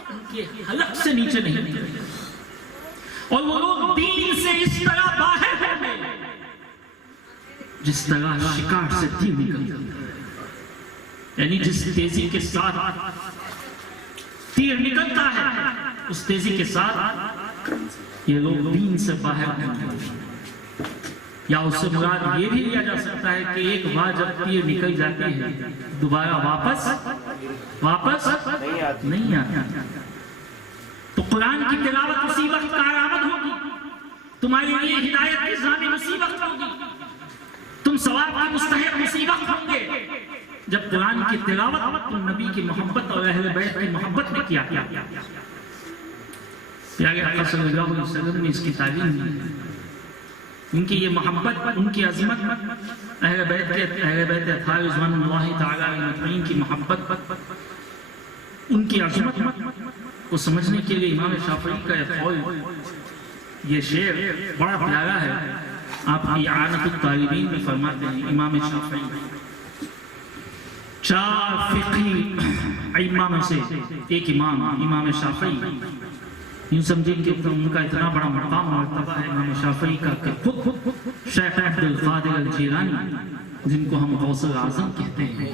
ان کے حلق سے نیچے نہیں اترے گا، اور وہ لوگ دین سے اس طرح باہر ہوں گے جس طرح شکار سے تیر نکلتا ہے، یعنی جس تیزی کے ساتھ تیر نکلتا ہے اس تیزی کے ساتھ یہ لوگ دین سے باہر ہوں گے۔ یا اس سے مراد یہ بھی لیا جا سکتا ہے کہ ایک بار جب تیر نکل جاتی ہے دوبارہ واپس نہیں آتی۔ تو قرآن کی تلاوت اسی وقت کارآمد ہوگی، تمہارے لیے ہدایت کی ضامن اسی وقت ہوگی، تم ثواب کا مستحق اسی وقت ہوں گے جب قرآن کی تلاوت تم نبی کی محبت اور اہل بیت کی محبت میں کیا۔ پیارے آقا صلی اللہ علیہ وسلم نے اس کی تعلیم دی، ان کی یہ محبت، ان کی عظمت، اہل بیت اطہار رضوان اللہ تعالی علیہ مجمعین کی محبت، ان کی عظمت کو سمجھنے کے لیے امام شافعی کا ایک قول، یہ شعر بڑا پیارا ہے، آپ کی اعانۃ الطالبین میں فرماتے ہیں امام شافعی، چار فقہی ائمہ میں سے ایک امام شافعی، یوں سمجھیں کہ ان کا اتنا بڑا مقام مرتبہ ہے امام شافعی کا کہ خود شیخ عبد القادر الجیلانی جن کو ہم غوث اعظم کہتے ہیں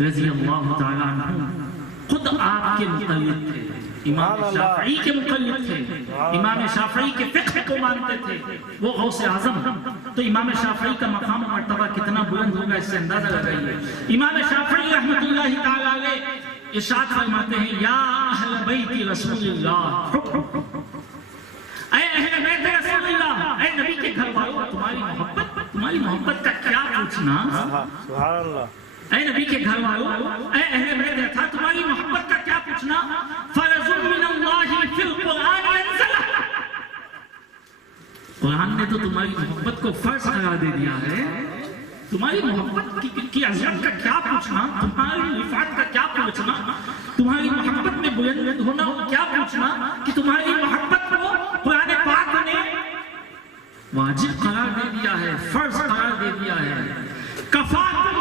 رضی اللہ تعالیٰ عنہ، خود آپ کے مقلد تھے، امام شافعی کے مقلد تھے، امام شافعی کے فقہ کو مانتے تھے، وہ غوث اعظم۔ تو امام شافعی کا مقام مرتبہ کتنا بلند ہوگا اس سے اندازہ لگائیے۔ امام شافعی رحمۃ اللہ تعالیٰ علیہ ارشاد فرماتے ہیں یا اہل بیت رسول اللہ، اے اہل بیت رسول اللہ، اے نبی کے گھر والوں، تمہاری محبت کا کیا پوچھنا، سبحان اللہ، اے نبی کے گھر والوں، اے اہل بیت تھا، تمہاری محبت کا کیا پوچھنا، فرض من اللہ فی القرآن انزلہ، قرآن نے تو تمہاری محبت کو فرض قرار دے دیا ہے، تمہاری محبت کی عظمت کا کیا پوچھنا، تمہاری رفعت کا کیا پوچھنا، تمہاری محبت میں بلند ہونا کیا پوچھنا کہ تمہاری محبت کو قرآن پاک نے واجب قرار دے دیا ہے، فرض قرار دے دیا ہے۔ کفاکم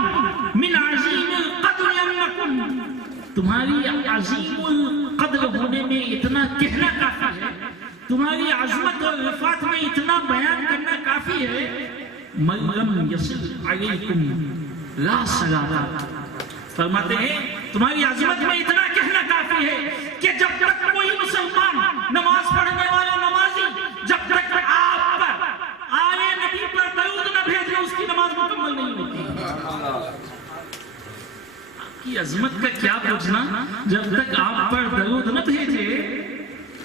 من عظیم القدر انکم، تمہاری عظیم القدر ہونے میں اتنا کہنا کافی ہے، تمہاری عظمت اور رفعت میں اتنا بیان کرنا کافی ہے، من لم یصل علیکم لا صلاۃ، فرماتے ہیں تمہاری عظمت میں اتنا کہنا کافی ہے کہ جب تک کوئی مسلمان نماز پڑھنے والا نمازی جب تک آپ پر آل نبی پر درود نہ بھیجے اس کی نماز مکمل نہیں ہوتی۔ آپ کی عظمت کا کیا پوچھنا، جب تک آپ پر درود نہ بھیجے،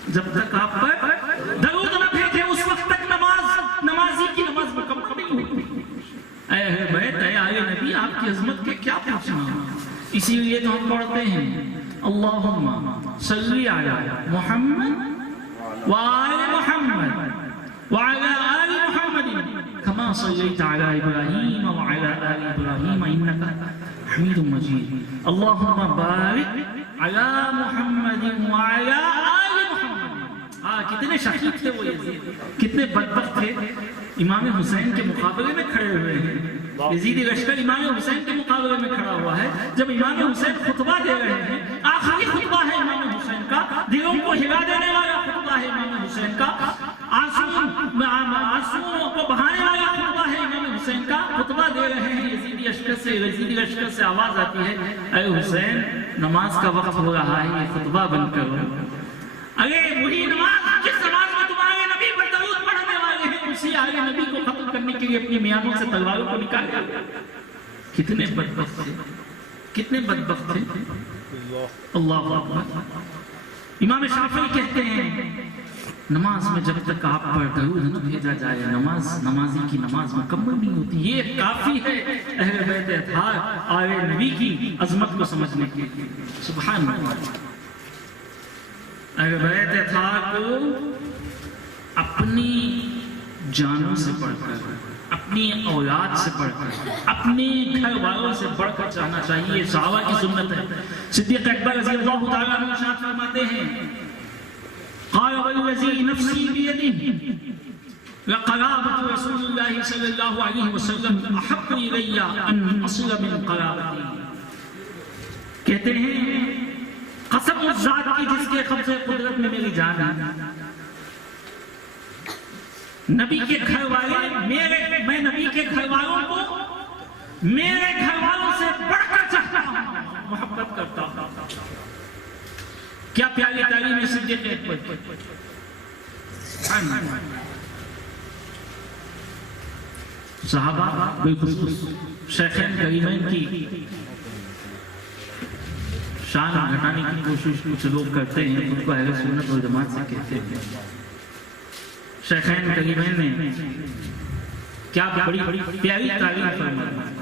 جب تک آپ پر درود نہ بھیجے اس وقت تک نمازی کی نماز مکمل نہیں ہوتی۔ اے اہل بیت، اے آل نبی، آپ کی عظمت کے کیا پوچھنا۔ اسی لیے تو ہم پڑھتے ہیں اللہم صلی علی محمد وآل محمد وعلى آل محمد كما صليت على إبراهيم وعلى آل إبراهيم إنك حميد مجيد اللهم بارك على محمد وعلى آل محمد. کتنے شہید تھے وہ یزید، کتنے بدبخت تھے، امام حسین کے مقابلے میں کھڑے ہوئے ہیں. یزید لشکر امام حسین کے مقابلے میں کھڑا ہوا ہے. جب امام حسین خطبہ دے رہے ہیں، آخری خطبہ ہے امام حسین کا، دلوں کو ہلا دینے والا خطبہ ہے امام حسین کا، آنسوؤں کو بہانے والا خطبہ ہے امام حسین کا. خطبہ دے رہے ہیں یزیدی لشکر سے آواز آتی ہے، اے حسین نماز کا وقت ہو رہا ہے، یہ خطبہ بند کرو. اگر وہی نماز جس نماز میں تمہارے نبی پر درود پڑھنے والے ہیں، اسی آگے نبی کو ختم کرنے کے لیے اپنی میانوں سے تلواروں کو نکال دیا. کتنے بدبخت تھے، کتنے بدبخت تھے. اللہ اکبر. امام شافعی کہتے ہیں نماز میں جب تک آپ پر درود نہ بھیجا جائے نمازی کی نماز مکمل نہیں ہوتی. یہ کافی ہے اہل بیت اطہار آل نبی کی عظمت کو سمجھنے کے لیے. سبحان اللہ. اہل بیت اطہار کو اپنی جانوں سے بڑھ کر، اپنی اولاد سے بڑھ کر، اپنے گھر والوں سے بڑھ کر چاہنا چاہیے. یہ صحابہ کی سنت ہے. صدیق اکبر رضی اللہ تعالیٰ عنہ ارشاد فرماتے ہیں قال والذی نفسی بیدہ لقرابۃ رسول اللہ صلی اللہ علیہ وسلم احب الی ان اصل من قرابتی. کہتے ہیں قسم اس ذات کی جس کے قبض قدرت میں میری جان ہے، نبی کے گھر والے میں نبی کے گھر والوں کو میرے گھر والوں سے بڑھ کر چاہتا ہوں، محبت کرتا ہوں. کیا پیاری تعلیم ہے صدیق اکبر. صحابہ بالخصوص شیخین کریمین کی شان گھٹانے کی کوشش کچھ لوگ کرتے ہیں، خود کو اہل سنت والجماعت سے کہتے ہیں. شیخین کریمین نے کیا بڑی پیاری تعلیم فرمائی.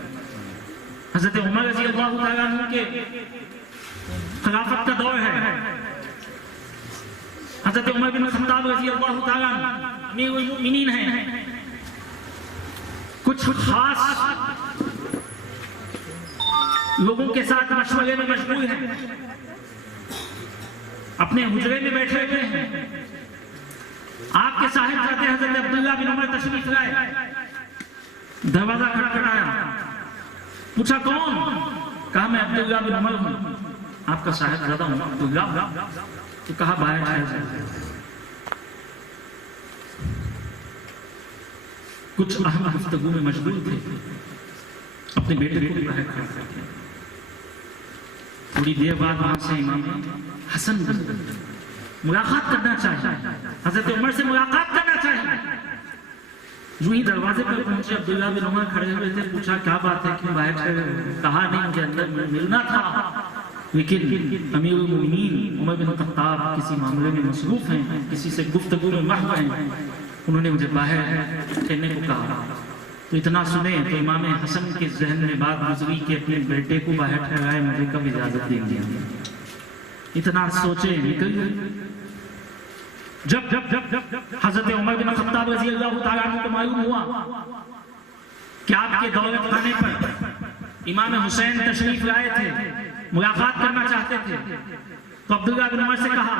حضرت عمر رضی اللہ تعالیٰ عنہ کے خلافت کا دور ہے. حضرت عمر بن خطاب رضی اللہ تعالیٰ عنہ امیر المؤمنین ہیں. کچھ خاص لوگوں کے ساتھ مشورے میں مشغول ہیں، اپنے حجرے میں بیٹھے ہوئے ہیں. آپ کے صاحب کہتے ہیں حضرت عبداللہ بن عمر تشریف لائے. دروازہ کھٹکھٹایا، پوچھا کون؟ کہا میں عبداللہ بن عمر ہوں. آپ کا صاحب زیادہ ہوں عبداللہ. تو کہا باہر آئے جائے. کچھ اہم گفتگو میں مشغول تھے، اپنے بیٹے کو بھی باہر کھڑا کر دیا. تھوڑی دیر بعد وہاں سے امام حسن ملاقات کرنا چاہیے، حضرت عمر سے ملاقات کرنا چاہیے. جو ہی دروازے پر پہنچے عبداللہ بن عمر کھڑے ہوئے تھے. پوچھا کیا بات ہے، کیوں باہر کھڑے ہوئے؟ کہا نہیں مجھے اندر ملنا تھا، لیکن امیر المؤمنین عمر بن خطاب کسی معاملے میں مصروف ہیں، کسی سے گفتگو میں محو ہیں، انہوں نے مجھے باہر ٹھہرنے کو کہا. تو اتنا سنیں تو امام حسن کے ذہن میں بات گزری کہ اپنے بیٹے کو باہر ٹھہرائے مجھے کب اجازت دیں گے. اتنا سوچے نکل گئے. جب حضرت عمر بن خطاب رضی اللہ تعالیٰ عنہ کو معلوم ہوا کہ آپ کے دولت خانے پر امام حسین تشریف لائے تھے، ملاقات کرنا چاہتے تھے، تو عبداللہ بن عمر سے کہا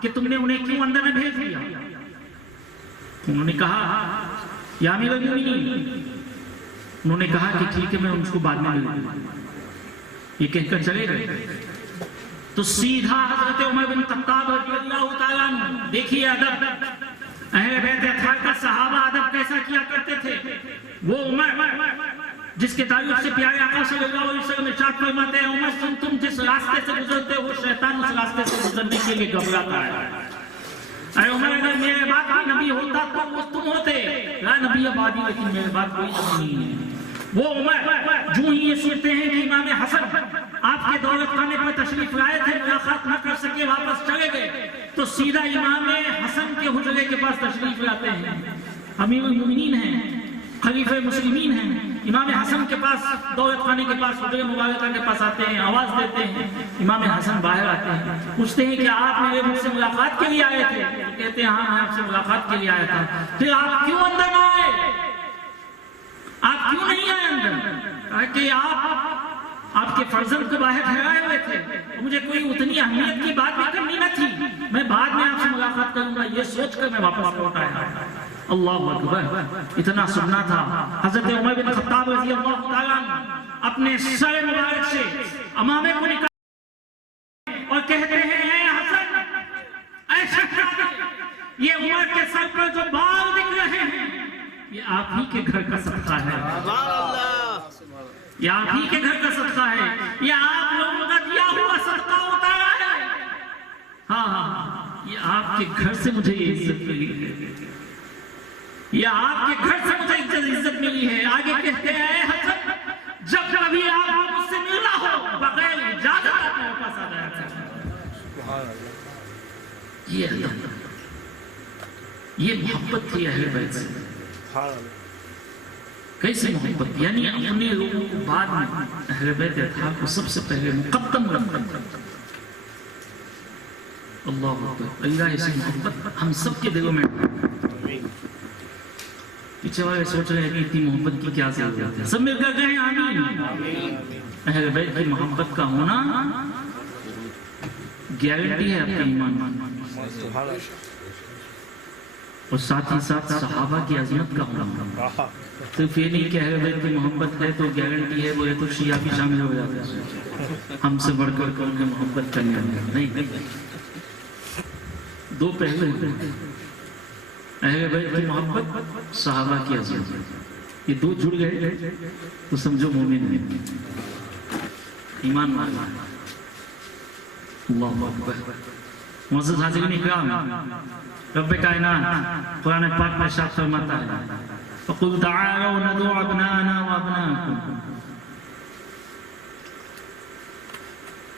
کہ تم نے انہیں کیوں اندر میں بھیج دیا؟ انہوں نے کہا یا امیر المؤمنین. انہوں نے کہا کہ ٹھیک ہے میں ان کو بعد میں ملوں گا. یہ کہہ کر چلے گئے. تو سیدھا حضرت عمر بن خطاب رضی اللہ تعالیٰ عنہ، دیکھیے ادب اہل بیت اطہار کا. صحابہ ادب کیسا کیا کرتے تھے. وہ عمر جس کے تعلق سے پیارے آقا صلی اللہ علیہ وسلم ارشاد فرماتے ہیں عمر تم جس راستے سے گزرتے ہو شیطان اس راستے سے گزرنے کے لیے گھبراتا ہے. اے عمر اگر میرے بعد کوئی نبی ہوتا تو وہ تم ہوتے. لا نبی آبادی، لیکن میرے بعد کوئی نبی نہیں ہے. وہ عمر جو ہی یہ سنتے ہیں کہ امام حسن آپ کے دولت خانے پر تشریف لائے تھے، ملاقات نہ کر سکے، واپس چلے گئے، تو سیدھا امام حسن کے حجرے کے پاس تشریف لاتے ہیں. امیر المؤمنین ہیں، خلیفہ مسلمین ہیں. امام حسن کے پاس، دولت خانی کے پاس، حجر مبارکہ کے پاس آتے ہیں، آواز دیتے ہیں، امام حسن باہر آتے ہیں، پوچھتے ہیں کہ آپ میرے مجھ سے ملاقات کے لیے آئے تھے؟ کہتے ہیں ہاں میں آپ سے ملاقات کے لیے آیا تھا۔ پھر آپ کیوں اندر نہ آئے؟ آپ کیوں نہیں آئے اندر؟ کہ آپ کے فرزند کو باہر ٹھہرائے ہوئے تھے، مجھے کوئی اتنی اہمیت کی بات بھی کرنی نہ تھی، میں بعد میں آپ سے ملاقات کروں گا، یہ سوچ کر میں واپس لوٹ آیا۔ اللہ اکبر، اتنا سننا تھا۔ حضرت عمر بن خطاب رضی اللہ تعالیٰ اپنے سر مبارک سے امامے کو نکال اور کہتے ہیں اے حسن، اے شہزادے، یہ عمر کے سر پر جو بال دکھ رہے ہیں یہ آپ ہی کے گھر کا صدقہ ہے، یہ آپ ہی کے گھر کا صدقہ ہے، یہ آپ لوگوں کا دیا ہوا صدقہ ہوتا ہے۔ ہاں، یہ آپ کے گھر سے مجھے یہ عزت ملی ہے، یہ آپ کے گھر سے مجھے عزت ملی ہے۔ آگے کہتے ہیں اے حسن، جب کبھی آپ کو مجھ سے ملنا ہو بغیر اجازت آپ میرے پاس آ جایا کریں۔ یہ محبت تھی اہل بیت سے۔ کیسے محبت؟ یعنی اپنے لوگوں کو بعد میں، اہل بیت اطہار کو سب سے پہلے مقدم رکھنا۔ اللہ اکبر، اللہ ایسی محبت ہم سب کے دلوں میں۔ پیچھے والے سوچ رہے ہیں کہ اتنی محبت کی کیا ضرورت ہے؟ سب مل کر کہیں آمین۔ اہل بیت کی محبت کا ہونا گارنٹی ہے اپنے ایمان، اور ساتھ ہی ساتھ صحابہ کی عظمت کا ہونا۔ صرف یہ نہیں کہ اہل بیت کی محبت ہے تو گارنٹی ہے وہ یہ تو شیعہ بھی شامل ہو جاتے ہیں، ہم سے بڑھ کر کے انہیں محبت کرنے والے نہیں۔ دو پہلو ہیں، اہل بیت کی محبت، صحابہ کی عظمت، یہ دو جڑ گئے تو سمجھو مومن ہے، ایمان والا۔ اللہ اکبر۔ معزز حاضرین اکرام، رب کائنات قرآن پاک میں ارشاد فرماتا ہے فَقُلْ تَعَالَوْا نَدْعُ أَبْنَاءَنَا وَأَبْنَاءَكُمْ۔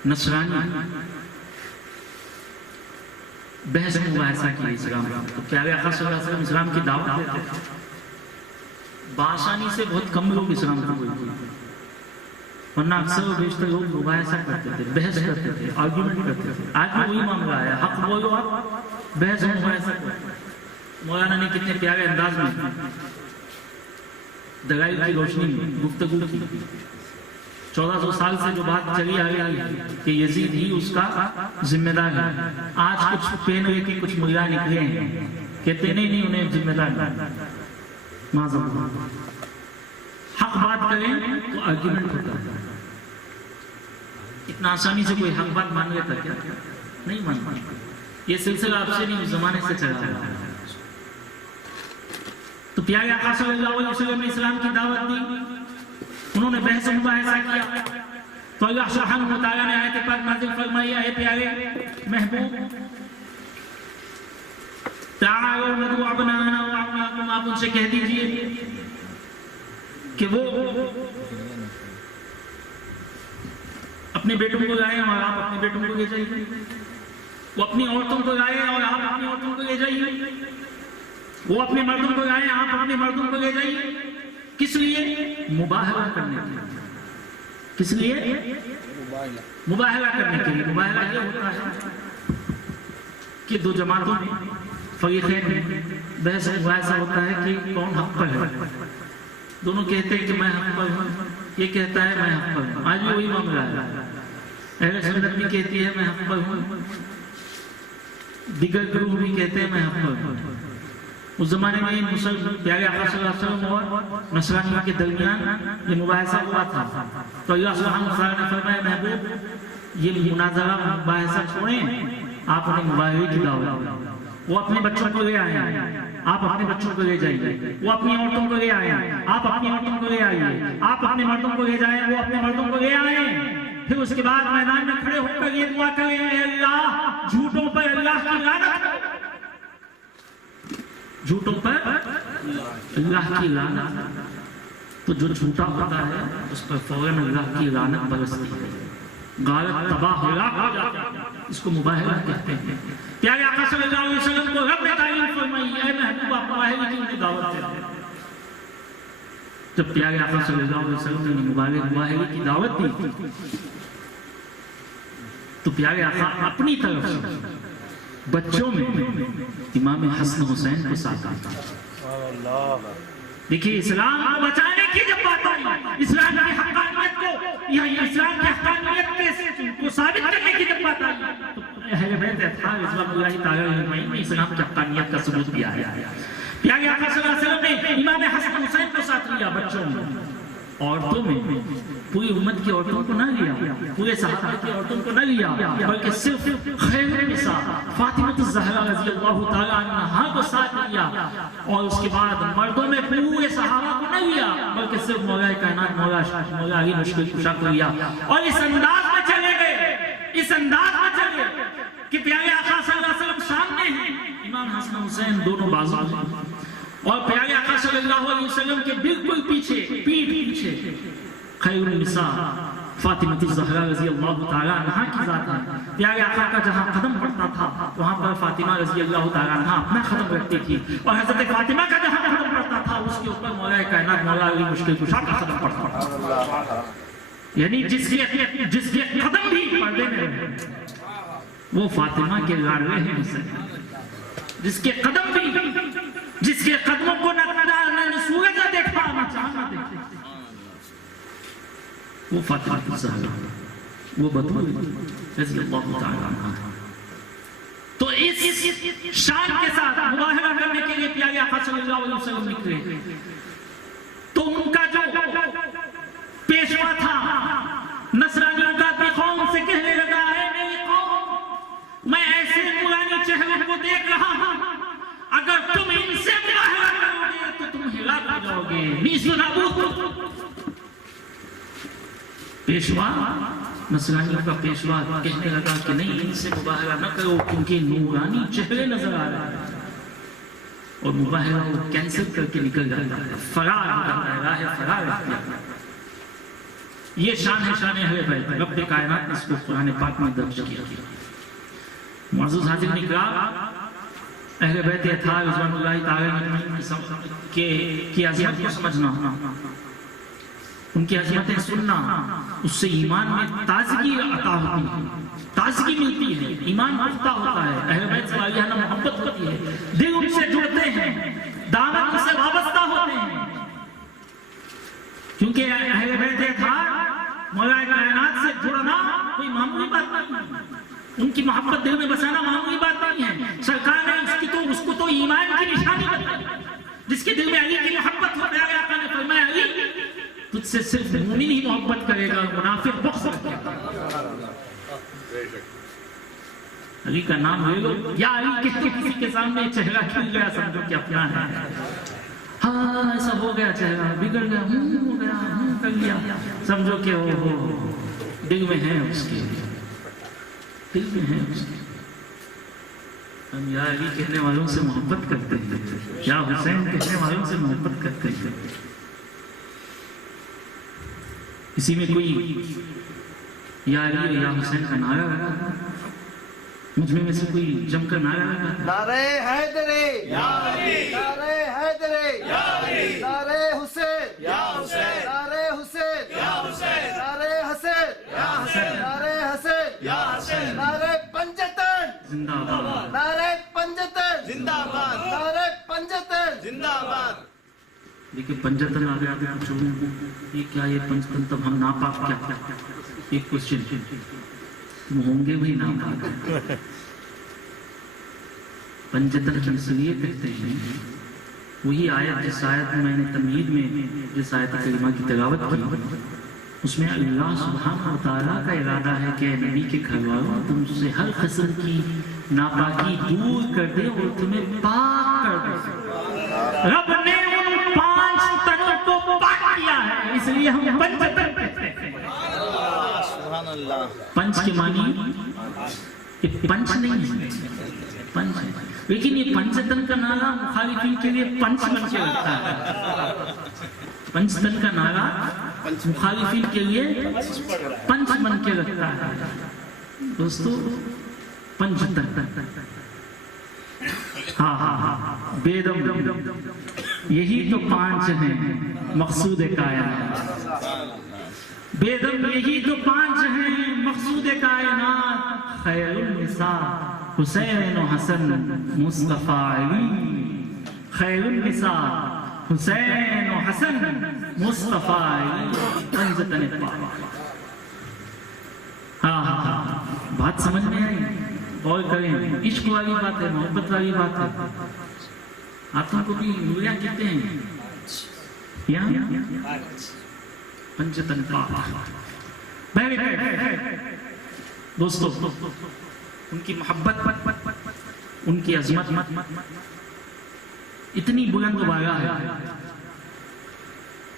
نصرانی بحث مباحثہ کی اسلام، تو پیارے آقا صلی اللہ علیہ وسلم اسلام کی دعوت دیتے تھے، بآسانی سے بہت کم لوگ اسلام کو بولتے تھے، ورنہ اکثر و بیشتر لوگ مباحثہ کرتے تھے، بحث کرتے تھے، آرگیومنٹ کرتے تھے۔ آج میں وہی معاملہ ہے، حق بولو آپ، بحث مباحثہ کرتے۔ مولانا نے کتنے پیارے انداز میں دلائل کی روشنی میں گفتگو کی۔ 1400 سال سے جو بات چلی آ رہی ہے کہ یزید ہی اس کا ذمہ دار ہے، آج کچھ پین ہوئے کہ کچھ ملا نکلے ہیں، کہتے نہیں انہیں ذمہ دار ہے۔ معذرت، حق بات کریں تو آرگیومنٹ ہوتا ہے۔ اتنا آسانی سے کوئی حق بات مان لیتا کیا؟ نہیں مانتا۔ یہ سلسلہ آپ سے نہیں، زمانے سے چلا رہا ہے۔ تو پیارے آقا صلی اللہ علیہ وسلم نے اسلام کی دعوت دی، انہوں نے بحث و مباحثہ کیا، تو اللہ سبحانہ و تعالیٰ نے آیت پاک نازل فرمائی، اے پیارے محبوب تعالوا ندعو ابناءنا وابناءکم، آپ ان سے کہہ دیجئے کہ وہ اپنے بیٹوں کو لائیں اور آپ اپنے بیٹوں کو لے جائیے، وہ اپنی عورتوں کو لائیں اور آپ اپنی عورتوں کو لے جائیے، وہ اپنے مردوں کو لائیں آپ اپنے مردوں کو لے جائیے۔ کس لیے؟ مباہلہ کرنے کے لیے۔ کس لیے؟ مباہلہ کرنے کے لیے۔ مباہلہ یہ ہوتا ہے کہ دو جماعتوں میں، فریقین میں بحث مباحثہ ہوتا ہے کہ کون حق پر ہے۔ دونوں کہتے ہیں کہ میں حق پر ہوں، یہ کہتا ہے میں حق پر ہوں۔ آج بھی وہی معاملہ ہے، اہل سنت بھی کہتی ہے میں حق پر ہوں، دیگر گروہ بھی کہتے ہیں میں حق پر ہوں۔ اس زمانے میں پیارے آقا صلی اللہ علیہ وسلم اور نصرانیوں کے درمیان یہ مباحثہ ہوا تھا، تو اللہ سبحانہ وتعالیٰ نے فرمایا محبوب یہ مناظرہ مباحثہ چھوڑیں، آپ انہیں مباحثے کی دعوت۔ وہ اپنے بچوں کو لے آئیں، آپ اپنے بچوں کو لے جائیے، وہ اپنی عورتوں کو لے آئیں، آپ اپنی عورتوں کو لے آئیے، آپ اپنے مردوں کو لے جائیں، وہ اپنے مردوں کو لے آئیں۔ پھر اس کے بعد میدان میں کھڑے ہو کر یہ دعا کریں اے اللہ جھوٹوں پر اللہ کی لعنت، جھوٹوں پر اللہ کی لعنت۔ تو جو جھوٹا ہوتا ہے اس پر فوراً اللہ کی لعنت برستی ہے، غالب تباہ ہو جاتا ہے، اس کو مباہلہ کہتے ہیں۔ پیارے آقا صلی اللہ علیہ وسلم کو رب نے تعلیم فرمائی، اے محبوب آپ مباہلے کی انہیں دعوت دیتے ہیں۔ جب پیارے آقا صلی اللہ علیہ وسلم نے مبارک ماہری کی دعوت دی تو پیارے آقا اپنی طرف سے بچوں میں امام حسن حسین کو ساتھ آتا. دیکھیے اسلام کو بچانے کی جب بات آئی، اسلام کی حقانیت کو یا اسلام کی حقانیت کو ثابت کرنے کی جب بات آئی تو اہل بیت اطہار رضوان اللہ تعالی علیہم نے اسلام کی حقانیت کا ثبوت دیا ہے. پیارے آقا صلی اللہ علیہ وسلم نے امام حسن حسین کو ساتھ لیا بچوں میں، عورتوں میں پوری امت کی عورتوں کو نہ لیا، پورے صحابہ کی عورتوں کو نہ لیا، بلکہ صرف خیر النساء فاطمہ الزہرا رضی اللہ تعالی عنہا کو ساتھ لیا، اور اس کے بعد مردوں میں پورے صحابہ کو نہ لیا بلکہ صرف مولا کائنات مولا علی مشکل کشا کو لیا. اور اس انداز میں چلے گئے، اس انداز میں چلے کہ پیارے آقا صلی اللہ علیہ وسلم سامنے ہیں، امام حسن حسین دونوں بازو ہیں، اور پیارے آقا صلی اللہ علیہ وسلم کے بالکل پیچھے پیٹھ پیچھے خیر النساء فاطمہ الزہرا رضی اللہ تعالی عنہا کی ذات ہے. پیارے آقا کا جہاں قدم پڑتا تھا وہاں پر فاطمہ رضی اللہ تعالی عنہا اپنا قدم رکھتی تھی، اور حضرت فاطمہ کا جہاں قدم پڑتا تھا اس کے اوپر مولا کائنات مولا علی مشکل کشا کا قدم پڑتا تھا. یعنی جس کے قدم بھی پردے میں رہے وہ فاطمہ کے لاڈلے ہیں حسین، جس کے قدم بھی، جس کے قدموں کو نہ سورج نہ دیکھا نہ چاند نہ دیکھا، وہ فاطمہ الزہرا، وہ بطول رضی اللہ تعالی عنہا. تو اس شان کے ساتھ مظاہرہ کرنے کے لیے پیارے آقا صلی اللہ علیہ وسلم نکلے تو ان کا جو پیشوا تھا نصرانیوں کا بھی قوم سے کہنے لگا ہے میری قوم، میں ایسے نورانی چہروں کو دیکھ رہا ہوں، اگر تم ان سے مظاہرہ کرو گے تو تم ہلاک ہو جاؤ گے، نیز و نابود. پیشوا نصرانیوں کا پیشوا کہنے لگا کہ نہیں، ان سے مظاہرہ نہ کرو کیونکہ نورانی چہرے نظر آ رہے ہیں، اور مظاہرہ وہ کینسل کر کے نکل جاتا ہے، فرار ہو جاتا ہے، راہ فرار اختیار کرتا ہے. یہ شان ہے شان اہل بیت، رب کائنات نے اس کو قرآن پاک میں درج کیا. معزز حاضرین اکرام، اہل بیت اطہار رضوان اللہ تعالی علیہم کی عظمت کو سمجھنا، ان کی عظمتیں سننا، اس سے ایمان میں تازگی عطا ہوتی ہے، تازگی ملتی ہے، ایمان پختہ ہوتا ہے، اہل بیت سے والیانہ محبت ہوتی ہے، دل ان سے جڑتے ہیں، دامن ان سے وابستہ ہوتے ہیں. کیونکہ اہل بیت اطہار مولا کائنات سے جڑنا کوئی معمولی بات نہیں، ان کی محبت دل میں بسانا معمولی بات نہیں ہے. سرکار نے اس کو تو ایمان کی نشانی بتائی، جس کے دل میں علی کی محبت ہو. پیارے آقا نے فرمایا علی تجھ سے صرف مومن ہی محبت کرے گا، منافق بغض رکھے گا. علی کا نام لے لو، یا علی کہتے کسی کے سامنے چہرہ کھل گیا سمجھو کہ اپنا ہے. ہاں ایسا ہو گیا، چہرہ بگڑ گیا، ہو گیا، کر لیا، سمجھو کہ وہ دل میں ہے، اس کے دل میں ہے اس کے. ہم یا علی کہنے والوں سے محبت کرتے ہیں، یا حسین کہنے والوں سے محبت کرتے ہیں. اسی میں کوئی یا علی یا حسین کا نعرہ لگا، مجھ میں سے کوئی جم کر نعرہ لگا، نعرہ حیدری یا علی، نعرہ حیدری یا علی، نعرہ حسین یا حسین، نعرہ حسین یا حسین، نعرہ حسین یا حسین، نعرہ حسین یا حسین، نعرہ پنجتن زندہ باد، نعرہ پنجتن زندہ باد، نعرہ پنجتن زندہ باد. لیکن پنجتن آگے آگے پوچھو یہ کیا، یہ پنجتن تب ہم ناپاک کیا؟ ایک کوشچن، تم ہوں گے بھی ناپاک. پنجتن کی اس لیے کہتے ہیں، وہی آیت جس آیت میں نے تمہید میں جس آیت کریمہ کی تلاوت کی، اس میں اللہ سبحانہ وتعالیٰ کا ارادہ ہے کہ نبی کے گھر والوں تم سے ہر قسم کی ناپاکی دور کر دے اور تمہیں پاک کر دے. رب نے ان 5 تنوں کو پاک کیا ہے، اس لیے ہم پنجتن کہتے ہیں. پنچ کے معنی یہ پنچ نہیں ہے، پنچ ہے، لیکن یہ پنجتن کا نعرہ مخالفین کے لیے پنچ بن کے لگتا ہے. پنجتن کا نعرہ مخالفین کے لیے پنچ بن کے لگتا ہے. دوستو پنجتن، ہاں ہاں ہاں، بیدم یہی تو پانچ ہیں مقصود کائنات، بیدم یہی تو پانچ ہیں مقصود کائنات، خیر النساء حسین و حسن مصطفیٰ علی، خیر النساء حسین و حسن مصطفیٰ علی، پنجتن پاک۔ ہاں بات سمجھ میں آئی؟ غور کریں، عشق والی بات ہے، محبت والی بات ہے۔ ہاتھوں کو بھی انگلیاں کہتے ہیں، یہاں پنجتن پاک۔ دوستو ان کی محبت، ان کی عظمت اتنی بلند و بالا ہے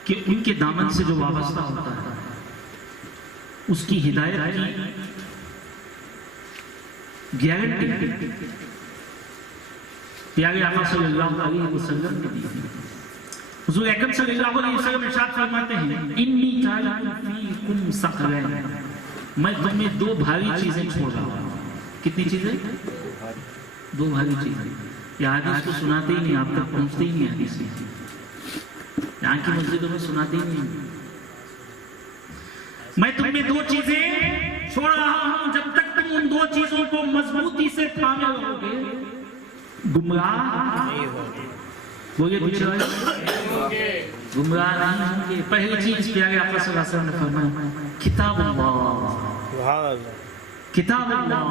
کہ ان کے دامن سے جو وابستہ ہوتا ہے اس کی ہدایت کی گارنٹی پیارے آقا صلی اللہ علیہ وسلم نے دی۔ حضور اکرم صلی اللہ علیہ وسلم ارشاد فرماتے ہیں انی جاعل فیکم ثقلین، میں تمہیں دو بھاری چیزیں چھوڑ رہا ہوں۔ کتنی چیزیں؟ دو بھاری چیزیں۔ یہ حدیث تو سناتے ہی نہیں، آپ تک پہنچتے ہی نہیں حدیث میں، یہاں کی مسجدوں میں سناتے ہی نہیں۔ میں تمہیں دو چیزیں چھوڑ رہا ہوں، جب تک تم ان دو چیزوں کو مضبوطی سے تھامے رہو گے گمراہ بولے پیچھے والے گمراہ نہیں ہوں گے۔ پہلی چیز پیارے آقا صلی اللہ علیہ وسلم نے فرمایا کتاب اللہ، کتاب اللہ،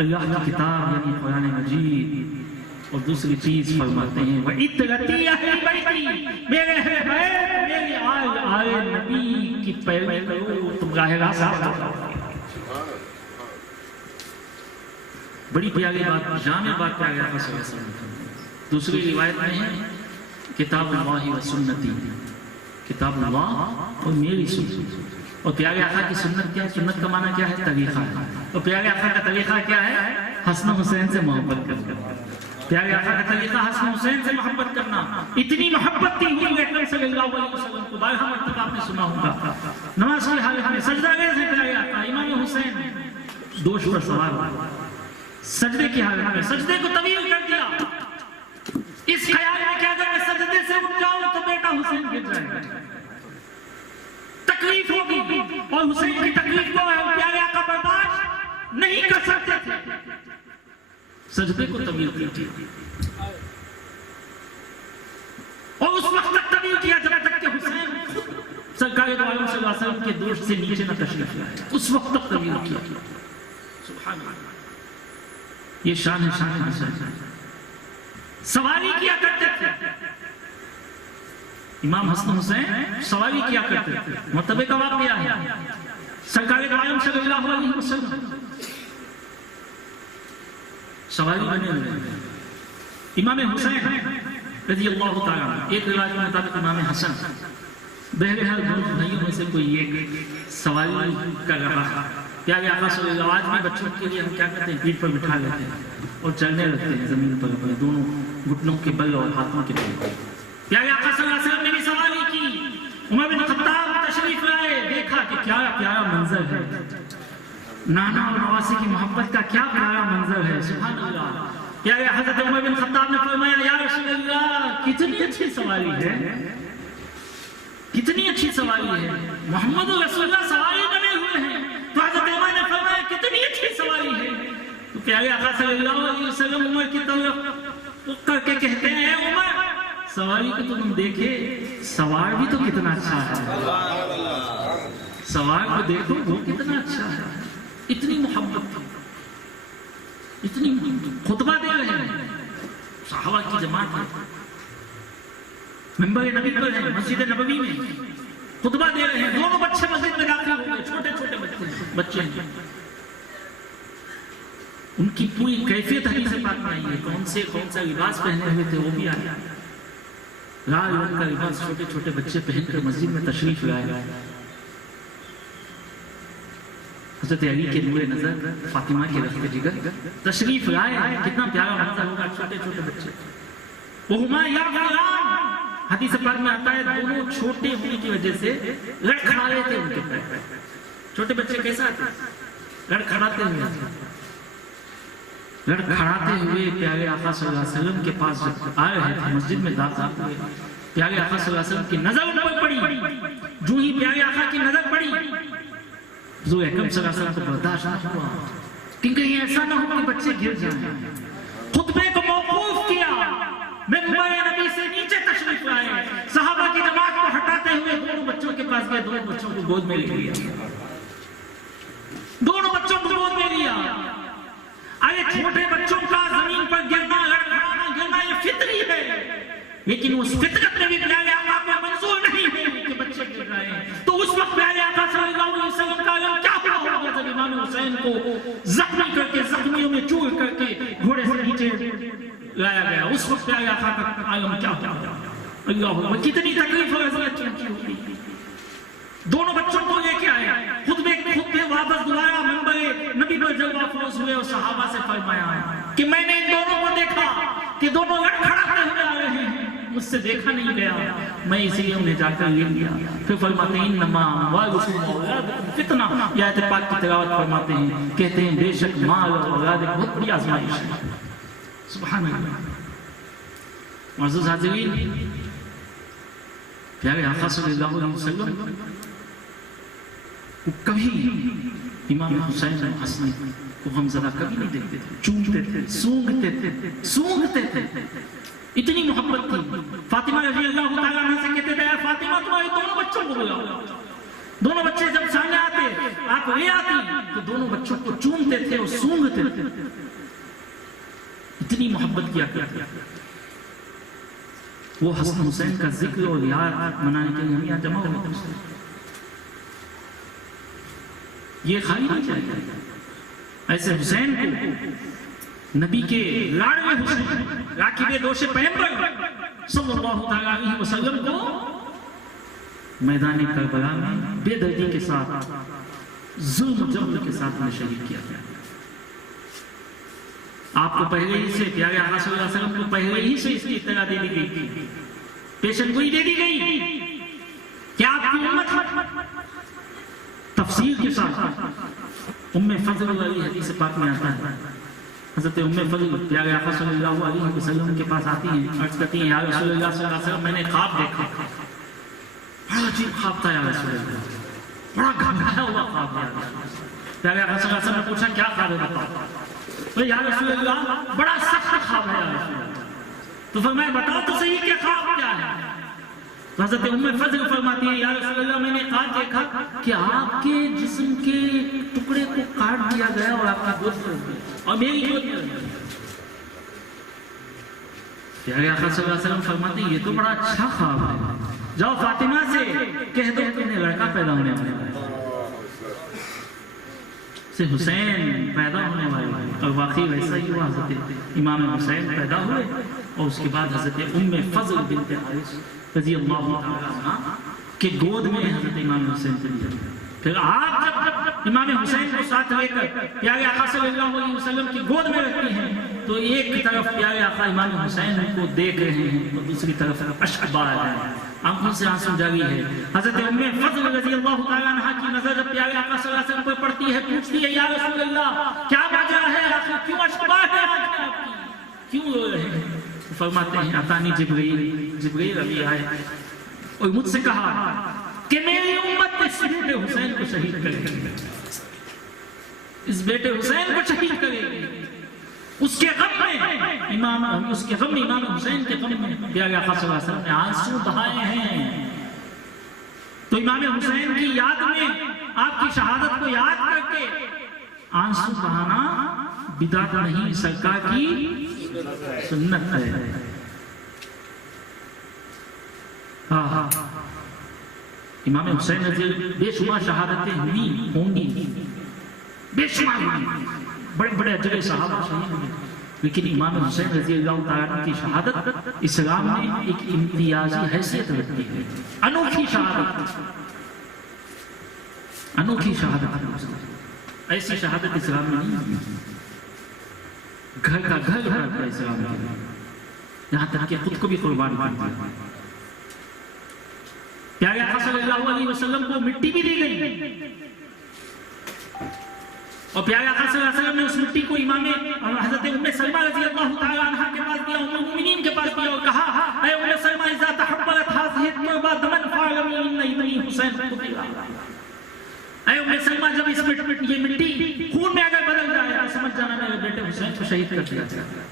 اللہ کی کتاب یعنی قرآن مجید۔ اور دوسری چیز فرماتے ہیں وَإِتْرَتِي أَهْلِ بَيْتِي، میرے اہل بیت میری آل نبی کی پیروی کرو، تم راہ راست کرو۔ بڑی پیاری بات، جامع بات پیارے آقا صلی اللہ علیہ وسلم۔ دوسری روایت میں ہے کتاب اللہ و سنتی، کتاب اللہ اور میری سنت۔ اور پیارے آقا کی سنت کیا ہے؟ سنت کا معنی کیا ہے؟ طریقہ ہے۔ اور پیارے آقا کا طریقہ کیا ہے؟ حسن حسین سے محبت کرنا۔ پیارے آقا کا طریقہ حسن حسین سے محبت کرنا۔ اتنی محبت تھی حضور اکرم صلی اللہ علیہ وسلم کو، بارہا مرتبہ آپ نے سنا ہوگا، نماز کی حالت میں سجدہ گئے تھے پیارے آقا، امام حسین دوش پر سوار سجدے کی حالت میں سجدے کو طویل کر دیا، اس خیال میں کہ اگر میں سجدے سے اٹھ جاؤں تو بیٹا حسین گر جائے گا، تکلیف ہوگی، اور حسین کی تکلیف کو پیارے آقا برداشت نہیں کر سکتے تھے، سجدے کو طویل کیا، اور اس وقت تک طویل کیا جب تک کہ حسین سرکار دو عالم صلی اللہ علیہ وسلم کے دوش سے نیچے نہ تشریف لائے، اس وقت تک طویل کیا۔ سبحان اللہ، یہ شان ہے، شان حسین۔ سواری کیا کرتے تھے امام حسن حسین، سواری کیا کرتے تھے، مرتبہ کا واقعہ ہے، سرکار دو عالم صلی اللہ علیہ وسلم سواری بنے ہوئے۔ امام حسین رضی اللہ تعالیٰ عنہ، ایک روایت کے مطابق امام حسن، بہرحال دونوں بھائیوں میں سے کوئی ایک سواری کر رہا تھا۔ پیارے آقا صلی اللہ علیہ وسلم، آج بھی بچوں کے لیے ہم کیا کرتے ہیں؟ پیٹھ پر بٹھا لیتے ہیں اور چلنے لگتے ہیں زمین پر اپنے دونوں گھٹنوں کے بل اور ہاتھوں کے بل۔ پیارے آقا صلی اللہ علیہ وسلم نے بھی سواری کی، عمر بن خطاب تشریف لائے، دیکھا کہ کیا پیارا منظر ہے، نانا اور نواسی کی محبت کا کیا پیارا منظر ہے، سبحان اللہ۔ پیارے حضرت عمر بن خطاب نے فرمایا یا رسول اللہ کتنی اچھی سواری ہے، کتنی اچھی سواری ہے، محمد رسول اللہ سواری بنے ہوئے ہیں۔ تو حضرت عمر نے فرمایا کتنی اچھی سواری ہے۔ تو پیارے آقا صلی اللہ علیہ وسلم عمر کی طرف کر کے کہتے ہیں عمر سواری کو تم دیکھے، سوار بھی تو کتنا اچھا ہے، سوار کو دیکھو وہ کتنا اچھا ہے۔ اتنی محبت تھی، اتنی خطبہ دے رہے ہیں، صحابہ کی جماعت ہے، ممبر نبی پر ہے، مسجد نبوی میں خطبہ دے رہے ہیں، دونوں بچے مسجد میں داخل ہو گئے، چھوٹے چھوٹے بچے ہیں، ان کی پوری کیفیت حدیث پاک میں آئی ہے، کون سا لباس پہنے ہوئے تھے وہ بھی آیا، لال رنگ کا لباس چھوٹے چھوٹے بچے پہن کر مسجد میں تشریف لائے، حضرت علی کے نور نظر، فاطمہ کے رفت جگر تشریف لائے، کتنا پیارا منظر ہوگا، چھوٹے چھوٹے بچے۔ وہما یعفران، حدیث پاک میں آتا ہے دونوں چھوٹے ہونے کی وجہ سے لڑکھڑائے تھے ان کے پیر، چھوٹے بچے کیسا آتے لڑکھڑاتے ہوئے آتے۔ لڑکھڑاتے ہوئے پیارے آقا صلی اللہ علیہ وسلم کے پاس جب آ رہے تھے مسجد میں داخل ہوئے، پیارے آقا صلی اللہ علیہ وسلم کی نظر ان پر پڑی، جو ہی پیارے آقا کی نظر پڑی حضور اکرم صلی اللہ علیہ وسلم کو برداشت نہ ہوا، کیونکہ یہ ایسا نہ ہو کہ بچے گر جائیں، خطبے کو موقوف کیا، منبر نبی سے نیچے تشریف لائے، صحابہ کی جماعت کو ہٹاتے ہوئے دونوں بچوں کے پاس گئے، دونوں بچوں کو گود میں لے لیا، دونوں بچوں کو گود میں لیا۔ آئے چھوٹے بچوں کا زمین پر گرنا، لڑکھڑانا، گرنا یہ فطری ہے، لیکن اس فطرت میں بھی پیارے آقا کو منظور نہیں ہے کہ بچے گر رہے ہیں۔ تو اس وقت پیارے آقا صلی اللہ علیہ وسلم کا عالم کیا ہوا ہوگا جب امام حسین کو زخمی کر کے، زخمیوں میں چور کر کے گھوڑے سے نیچے لایا گیا، اس وقت پیارے آقا کا عالم کیا ہوا ہوگا؟ اللہ اکبر، کتنی تکلیف اور اذیت کی ہوگی۔ دونوں بچوں کو لے کے آئے، خطبے واپس دوبارہ منبر نبی پر جلوہ افروز ہوئے اور صحابہ سے فرمایا کہ میں نے ان دونوں کو دیکھا کہ دونوں لڑکھڑاتے ہوئے آ رہے ہیں، مجھ سے دیکھا نہیں گیا، میں اسی لیے انہیں جا کر لے لیا۔ پھر فرماتے ہیں انما اموالکم واولادکم فتنہ، یہ آیت پاک کی تلاوت فرماتے ہیں، کہتے ہیں بے شک مال اور اولاد ایک بہت بڑی آزمائش ہے۔ سبحان اللہ۔ معزز حاضرین، پیارے آقا صلی اللہ علیہ وسلم کبھی امام حسین حسن کو غمزدہ کبھی نہیں دیکھتے تھے، چومتے تھے، سونگتے تھے، اتنی محبت تھی۔ فاطمہ رضی اللہ تعالیٰ عنہ سے کہتے تھے فاطمہ تمہارے دونوں بچوں کو بلاؤ، دونوں بچے جب سامنے آتے آپ لے آتی تو دونوں بچوں کو چومتے تھے اور سونگتے تھے، اتنی محبت کیا کرتے تھے۔ وہ حسن حسین کا ذکر اور یاد منانے کے لیے ہم یہاں جمع ہوئے تھے، یہ خالی نہیں چاہیے۔ ایسے حسین کو نبی کے لاڈلے حسین، راکب دوش پیغمبر صلی اللہ علیہ وسلم کو میدان کربلا میں بے دردی کے ساتھ، ظلم و جبر کے ساتھ انہیں شہید کیا گیا۔ آپ کو پہلے ہی سے، پیارے آقا صلی اللہ علیہ وسلم کو پہلے ہی سے اس کی اطلاع دے دی گئی تھی، پیشن گوئی دے دی گئی کہ آپ کی امت تفصیل کے ساتھ ام فضل علیہ حدیث پاک میں آتا ہے، حضرت ام فضل پیارے آقا صلی اللہ علیہ وسلم کے پاس آتی ہیں، عرض کرتی ہیں یا رسول اللہ صلی اللہ علیہ وسلم میں نے خواب دیکھا، بڑا عجیب خواب تھا یا رسول اللہ، بڑا گھبرایا ہوا خواب تھا۔ پیارے آقا صلی اللہ علیہ وسلم نے پوچھا کیا خواب ہے بتاؤ؟ یا رسول اللہ بڑا سخت خواب ہے یا رسول اللہ، تو فرمایا بتاؤ تو صحیح کہ خواب کیا ہے؟ تو حضرت ام فضل فرماتی ہے یا رسول اللہ میں نے خواب دیکھا کہ آپ کے جسم کے ٹکڑے کو کاٹ دیا گیا اور آپ کا گود کر دیا اور میری گود میں رکھ دیا۔ پیارے آقا صلی اللہ علیہ وسلم فرماتے ہیں یہ تو بڑا اچھا خواب ہے، جاؤ فاطمہ سے کہہ دو کہ انہیں لڑکا پیدا ہونے والا ہے، سے حسین پیدا ہونے والے، اور واقعی ویسا ہی ہوا، حضرت امام حسین پیدا ہوئے اور اس کے بعد حضرت ام فضل بنت حارث رضی اللہ عنہ کے گود میں حضرت امام حسین چلی جاتی۔ پھر آپ جب امام حسین کو ساتھ لے کر پیارے آقا صلی اللہ علیہ وسلم کی گود میں رکھتی ہیں تو ایک طرف پیارے آقا امام حسین کو دیکھ رہے ہیں اور دوسری طرف اشک بہہ رہے ہیں، آنکھوں سے آنسو جاری ہے۔ حضرت ام فضل رضی اللہ تعالیٰ عنہ کی نظر جب پیارے آقا صلی اللہ علیہ وسلم پر پڑتی ہے، پوچھتی ہے یا رسول اللہ کیا وجہ ہے، آخر کیوں اشک بہہ ہے آپ کی، کیوں رو رہے ہیں؟ فرماتے ہیں اتانی جبریل ابھی آئے اور مجھ سے کہا کہ میری امت اس بیٹے حسین کو شہید کرے گی، اس بیٹے حسین کو شہید کرے گی، اس کے غم میں امام حسین کے غم میں پیارے آقا صلی اللہ علیہ وسلم نے آنسو بہائے ہیں۔ تو امام حسین کی یاد میں آپ کی شہادت کو یاد کر کے آنسو بہانا بدعت نہیں، سرکار کی سنت ہے۔ امام حسین رضی بے شمار شہادتیں ہوں گی، بے شمار بڑے بڑے اجر صحابہ شہید ہوئے، لیکن امام حسین رضی اللہ تعالیٰ کی شہادت اسلام میں ایک امتیازی حیثیت رکھتی ہے، انوکھی شہادت، ایسی شہادت اسلام میں نہیں ہے، گھر کا اسلام میں، یہاں تک کہ خود کو بھی قربان کر دیا۔ پیارے آقا صلی اللہ علیہ وسلم کو مٹی بھی دی گئی، اور پیارے آقا صلی اللہ علیہ وسلم نے اس مٹی کو امام حضرت ام سلمہ رضی اللہ تعالی عنہ کے پاس دیا، ام المؤمنین کے پاس دیا اور کہا اے ام سلمہ اذا تحولت هذه التربه دما فاعلمي ان ابني حسین قتل۔ اے ام سلمہ جب اس یہ مٹی خون میں اگر بدل جائے تو سمجھ جانا میرے بیٹے حسین کو شہید کر دیا جائے۔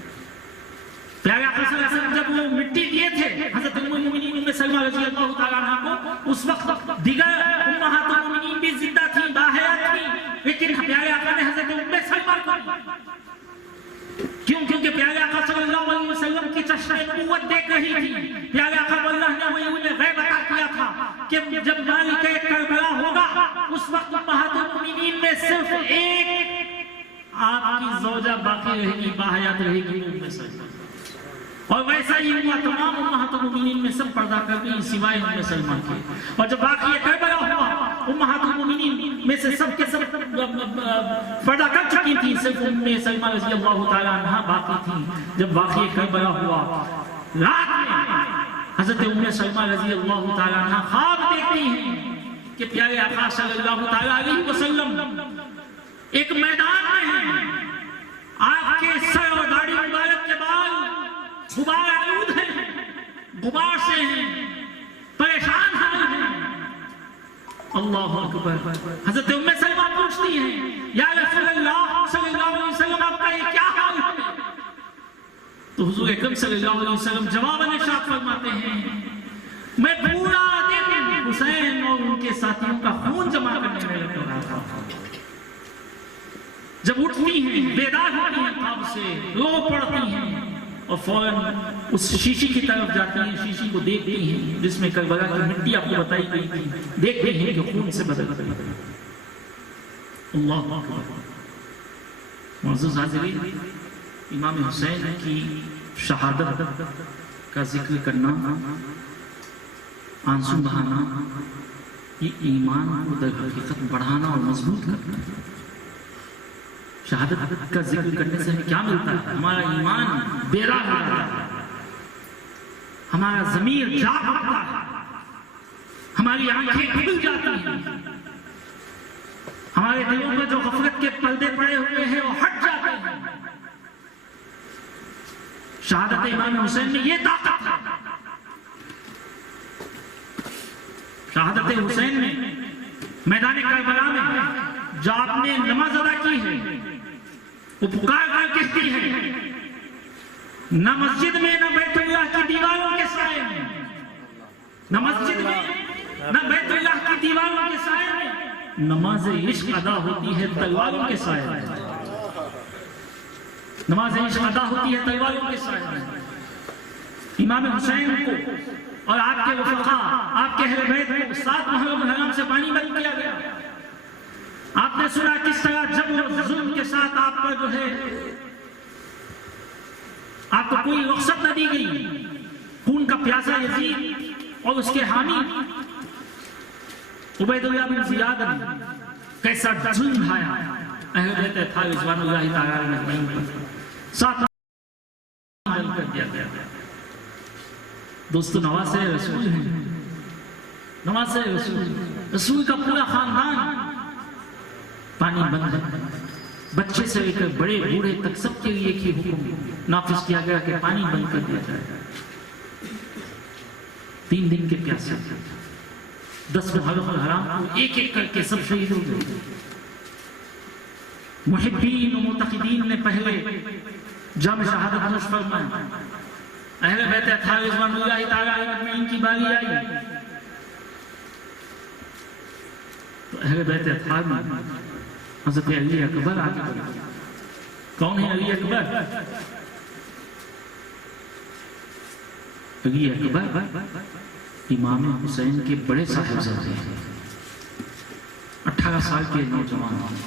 پیارے آقا صلی اللہ علیہ وسلم جب وہ مٹی دیے تھے حضرت ام المؤمنین ام سلمہ رضی اللہ تعالی عنہ کو، اس وقت دیگر امہات المؤمنین بھی زندہ تھیں، باحیات تھیں، لیکن پیارے آقا نے حضرت ام سلمہ کو کیونکہ پیارے آقا صلی اللہ علیہ وسلم کی چشمہ نبوت دیکھ رہی تھی۔ پیارے آقا کو اللہ نے وہی انہیں غیب عطا کیا تھا کہ جب مالک کربلا ہوگا اس وقت امہات المؤمنین میں صرف ایک آپ کی زوجہ باقی رہے گی، باحیات رہے گی ام سلمہ، اور ویسا ہی ہوا تمام امہات المؤمنین میں سب پردہ کر گئی سوائے ام سلمہ کے۔ اور جب واقعہ کربلا ہوا امہات المؤمنین میں سے سب کے سب پردہ کر چکی تھی، صرف ام سلمہ رضی اللہ تعالی عنہ باقی تھی۔ جب واقعہ کربلا ہوا رات میں حضرت ام سلمہ رضی اللہ تعالی عنہ خواب دیکھتی ہیں کہ پیارے آقا صلی اللہ تعالی علیہ وسلم ایک میدان میں ہیں، آپ کے سر اور داڑھی مبارک کے بال غبار آلود ہیں، غبار سے ہیں، پریشان حال ہیں۔ اللہ اکبر۔ حضرت ام سلمہ پوچھتی ہیں یا رسول اللہ صلی اللہ علیہ وسلم آپ کا یہ کیا حال ہے؟ تو حضور اکرم صلی اللہ علیہ وسلم جواب ارشاد فرماتے ہیں میں پورا دن حسین اور ان کے ساتھیوں کا خون جمع کرنے میں لگا رہا تھا۔ جب اٹھتی ہیں بیدار ہوتی ہیں خواب سے، رو پڑتی ہیں اور فوراً اس شیشی کی طرف جاتی ہیں، شیشی کو دیکھتی ہیں جس میں کربلا کی مٹی آپ کو بتائی گئی تھی، دیکھتی ہیں کہ خون سے بدل گئی۔ اللہ اکبر۔ معزز حاضرین، امام حسین کی شہادت کا ذکر کرنا، آنسو بہانا، یہ ایمان کو در حقیقت بڑھانا اور مضبوط کرنا ہے۔ شہادت کا ذکر کرنے سے ہمیں کیا ملتا ہے؟ ہمارا ایمان بیدار ہو جاتا ہے، ہمارا ضمیر جاگ اٹھتا ہے، ہماری آنکھیں کھل جاتی ہیں، ہمارے دلوں میں جو غفلت کے پردے پڑے ہوئے ہیں وہ ہٹ جاتے ہیں۔ شہادت امام حسین میں یہ طاقت ہے۔ شہادت حسین میں میدان کربلا میں جو آپ نے نماز ادا کی ہے وہ پکار کر کہتی ہے، نہ مسجد میں نہ بیت اللہ کی دیواروں کے سائے میں، نہ مسجد میں نہ بیت اللہ کی دیواروں کے سائے میں، نماز عشق ادا ہوتی ہے تلواروں کے سائے میں، نماز عشق ادا ہوتی ہے تلواروں کے سائے میں۔ امام حسین کو اور آپ کے وفقا، آپ کے اہل بیت کو 7 محرم الحرام سے بانی بند کیا گیا۔ آپ نے سنا کس طرح جبر و ظلم کے ساتھ آپ پر جو ہے آپ کو کوئی رخصت نہ دی گئی۔ خون کا پیاسا یزید اور اس کے حامی عبید اللہ بن زیاد نے کیسا ظلم ڈھایا اہل بیت اطہار رضوان اللہ تعالی علیہم پر، 7 بند کر دیا گیا۔ دوستو نواز رسول ہیں، نواز رسول کا پورا خاندان پانی بند، بچے سے لے کر بڑے بوڑھے تک سب کے لیے ایک ہی حکم نافذ کیا گیا کہ پانی بند کر دیا جائے۔ 3 دن کے پیاسے 10 محرم الحرام کو ایک ایک کر کے سب شہید ہو گئے۔ محبین و معتقدین نے پہلے جام شہادت نوش فرمایا، اہل بیت اطہار رضوان اللہ تعالی علیہم کی باری آئی تو اہل بیت اطہار میں حضرت علی اکبر آگے بڑھے۔ کون ہے علی اکبر؟ علی اکبر امام حسین کے بڑے صاحبزادے ہیں، 18 سال کے نوجوان ہیں۔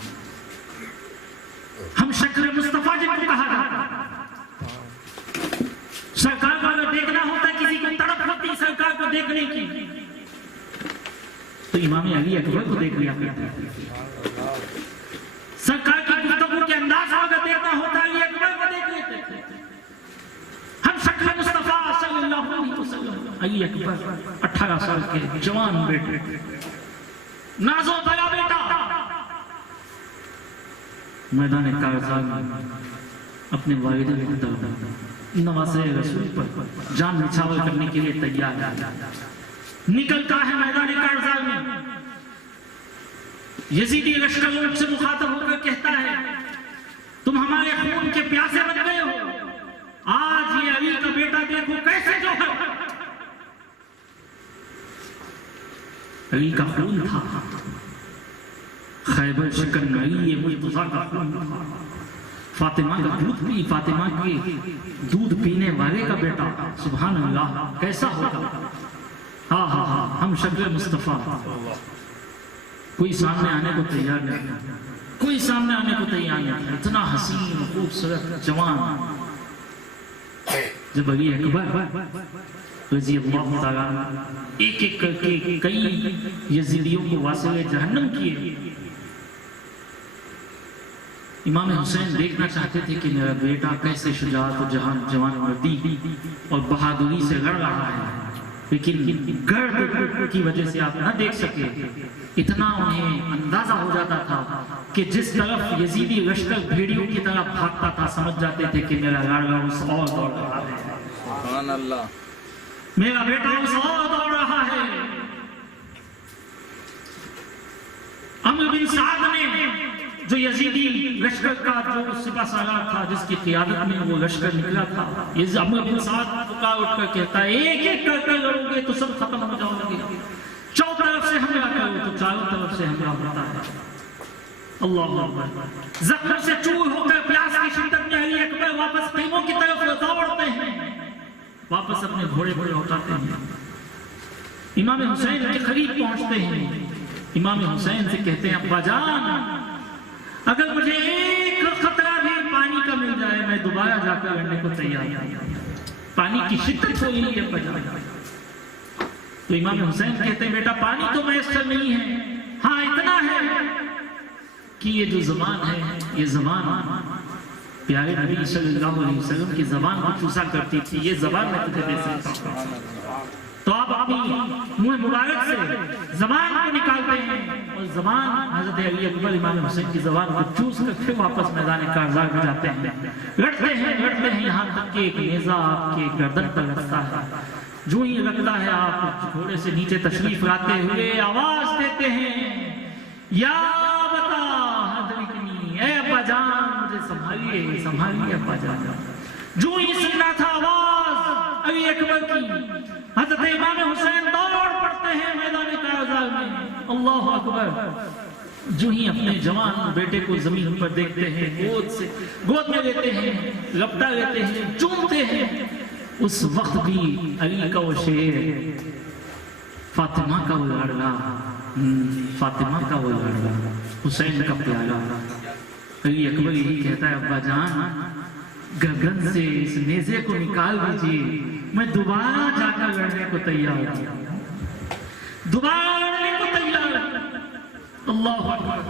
ہم شکل مصطفیٰ جن کو کہا جاتا ہے۔ سرکار کو اگر دیکھنا ہوتا ہے، کسی کو تڑپ ہوتی سرکار کو دیکھنے کی تو امام علی اکبر کو دیکھ لیا کرتے ہیں۔ سرکار کی گفتگو کے انداز کو اگر دیکھنا ہوتا ہے علی اکبر کو دیکھ لیتے تھے۔ ہم شکل مصطفیٰ صلی اللہ علیہ وسلم علی اکبر 18 سال کے جوان بیٹے، نازو بلا بیٹا، میدان کارزار میں اپنے والد نواسے رسول پر جان نچھاور کرنے کے لیے تیار ہے، نکلتا ہے میدان کارزار میں، یزیدی لشکر اونٹ سے مخاطب ہو کر کہتا ہے تم ہمارے خون کے پیاسے بن گئے ہو، آج یہ علی کا بیٹا دیکھو کیسے جو ہے۔ علی کا خون تھا، خیبر شکن علی یہ مرتضیٰ کا خون تھا، فاطمہ کا دودھ پی، فاطمہ کے دودھ پینے والے کا بیٹا، سبحان اللہ کیسا ہوگا۔ ہاں ہاں ہاں، ہم شکل مصطفیٰ، کوئی سامنے آنے کو تیار نہیں، کوئی سامنے آنے کو تیار نہیں، اتنا حسین خوبصورت جوان۔ جب علی اکبر رضی اللہ تعالیٰ ایک ایک کر کے کئی یزیدیوں کو واصل جہنم کیے، امام حسین دیکھنا چاہتے تھے کہ میرا بیٹا کیسے شجاعت و جوان مردی اور بہادری سے لڑ رہا ہے، لیکن گرد کی وجہ سے آپ نہ دیکھ سکے۔ اتنا انہیں اندازہ ہو جاتا تھا کہ جس طرف یزیدی لشکر بھیڑیوں کی طرف بھاگتا تھا سمجھ جاتے تھے کہ میرا لاڑا اس اور دوڑ رہا ہے، سبحان اللہ، میرا بیٹا اس اور دوڑ رہا ہے۔ عمرو بن سعد نے جو یزیدی لشکر کا جو سپہ سالار تھا، جس کی قیادت میں وہ لشکر نکلا تھا، یہ عمرو بن سعد پکار اٹھ کر کہتا ہے ایک ایک کر کر لڑو گے تو سب ختم ہو جاؤ گے، چاروں طرف سے حملہ کرو تو چاروں طرف سے حملہ ہوتا ہے۔ اللہ اکبر، زخم سے چور ہو کر پیاس کی شدت میں علی اکبر واپس خیموں کی طرف دوڑتے ہیں، واپس اپنے گھوڑے گھوڑے اٹھاتے ہیں، امام حسین کے قریب پہنچتے ہیں، امام حسین سے کہتے ہیں ابا جان اگر مجھے ایک خطرہ بھی پانی کا مل جائے میں دوبارہ جا کر لڑنے کو تیار ہوں، پانی کی شدت ہوئی ہے ابا جان۔ تو امام حسین کہتے ہیں بیٹا پانی تو میسر نہیں ہے، ہاں اتنا ہے کہ یہ جو زبان ہے یہ زبان پیارے نبی صلی اللہ علیہ وسلم کی زبان کو چوسا کرتی تھی، یہ زبان میں تجھے دے سکتا ہوں۔ تو آپ اپنی منہ مبارک سے زبان کو نکالتے ہیں اور زبان حضرت علی اکبر امام حسین کی زبان کو چوس کر پھر واپس میدان کارزار میں جاتے ہیں، لڑتے ہیں یہاں تک کہ ایک نیزہ آپ کے گردن پر لگتا ہے، جو ہی لگتا ہے آپ گھوڑے سے نیچے تشریف لاتے ہوئے آواز دیتے ہیں یا بتا حضرکنی، اے ابا جان مجھے سنبھالیے سنبھالیے ابا جان۔ جو ہی سننا تھا آواز علی اکبر کی، حضرت امام حسین دوڑ پڑتے ہیں میدان کارزار میں، اللہ اکبر۔ جو ہی اپنے جوان بیٹے کو زمین پر دیکھتے ہیں گود میں لیتے ہیں، لپٹا لیتے ہیں، چومتے ہیں، اس وقت بھی علی کا وہ شعر، فاطمہ کا وہ لاڈلا، فاطمہ کا وہ لاڈلا، حسین کا پیارا، علی اکبر یہی کہتا ہے ابا جان گردن سے اس نیزے کو نکال دیجئے، میں دوبارہ جا کر لڑنے کو تیار ہوں، دوبارہ لڑنے کو تیار ہوں۔ اللہ اکبر۔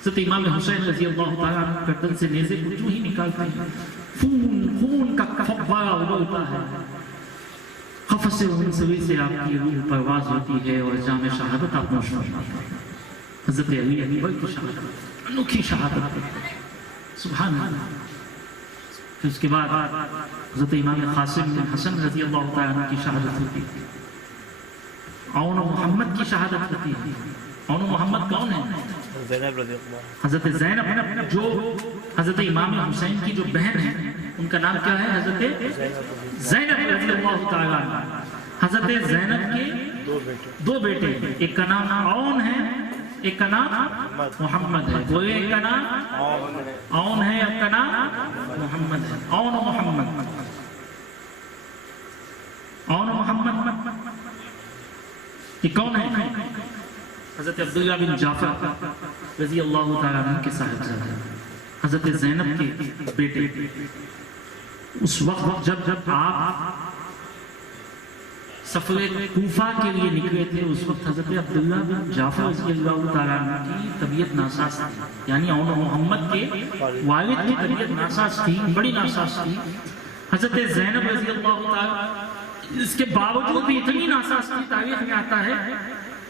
حضرت امام حسین رضی اللہ تعالیٰ گردن سے نیزے کو جو ہی نکالتے ہیں، خون کا فوارہ ابلتا ہے، قفص منصوی سے آپ کی روح پرواز ہوتی ہے اور جام شہادت آپ نوش ہوتا ہے۔ حضرت علی اکبر کی شہادت، انوکھی شہادت، سبحان اللہ۔ پھر اس کے بعد حضرت امام قاسم بن حسن رضی اللہ تعالیٰ کی شہادت ہوتی ہے، عون و محمد کی شہادت ہوتی ہے۔ عون و محمد کون ہے؟ زینب رضی اللہ، حضرت زینب جو حضرت امام حسین کی جو بہن ہے، ان کا نام کیا ہے؟ حضرت زینب رضی اللہ تعالیٰ۔ حضرت زینب کے دو بیٹے، ایک کا نام عون ہے، ایک کا نام محمد ہے، وہ ایک کا نام عون ہے، ایک کا نام محمد ہے۔ عون و محمد، عون و محمد یہ کون ہے؟ حضرت عبداللہ بن جعفر رضی اللہ تعالیٰ عنہ کے صاحبزادے، حضرت زینب کے بیٹے۔ اس وقت جب آپ سفر کوفہ کے لیے نکلے تھے، اس وقت حضرت عبداللہ بن جعفر رضی اللہ تعالیٰ عنہ کی طبیعت ناساز تھی، یعنی عون و محمد کے والد کی طبیعت ناساز تھی، بڑی ناساز تھی۔ حضرت زینب رضی اللہ تعالیٰ اس کے باوجود بھی اتنی ناساز تھی، تاریخ میں آتا ہے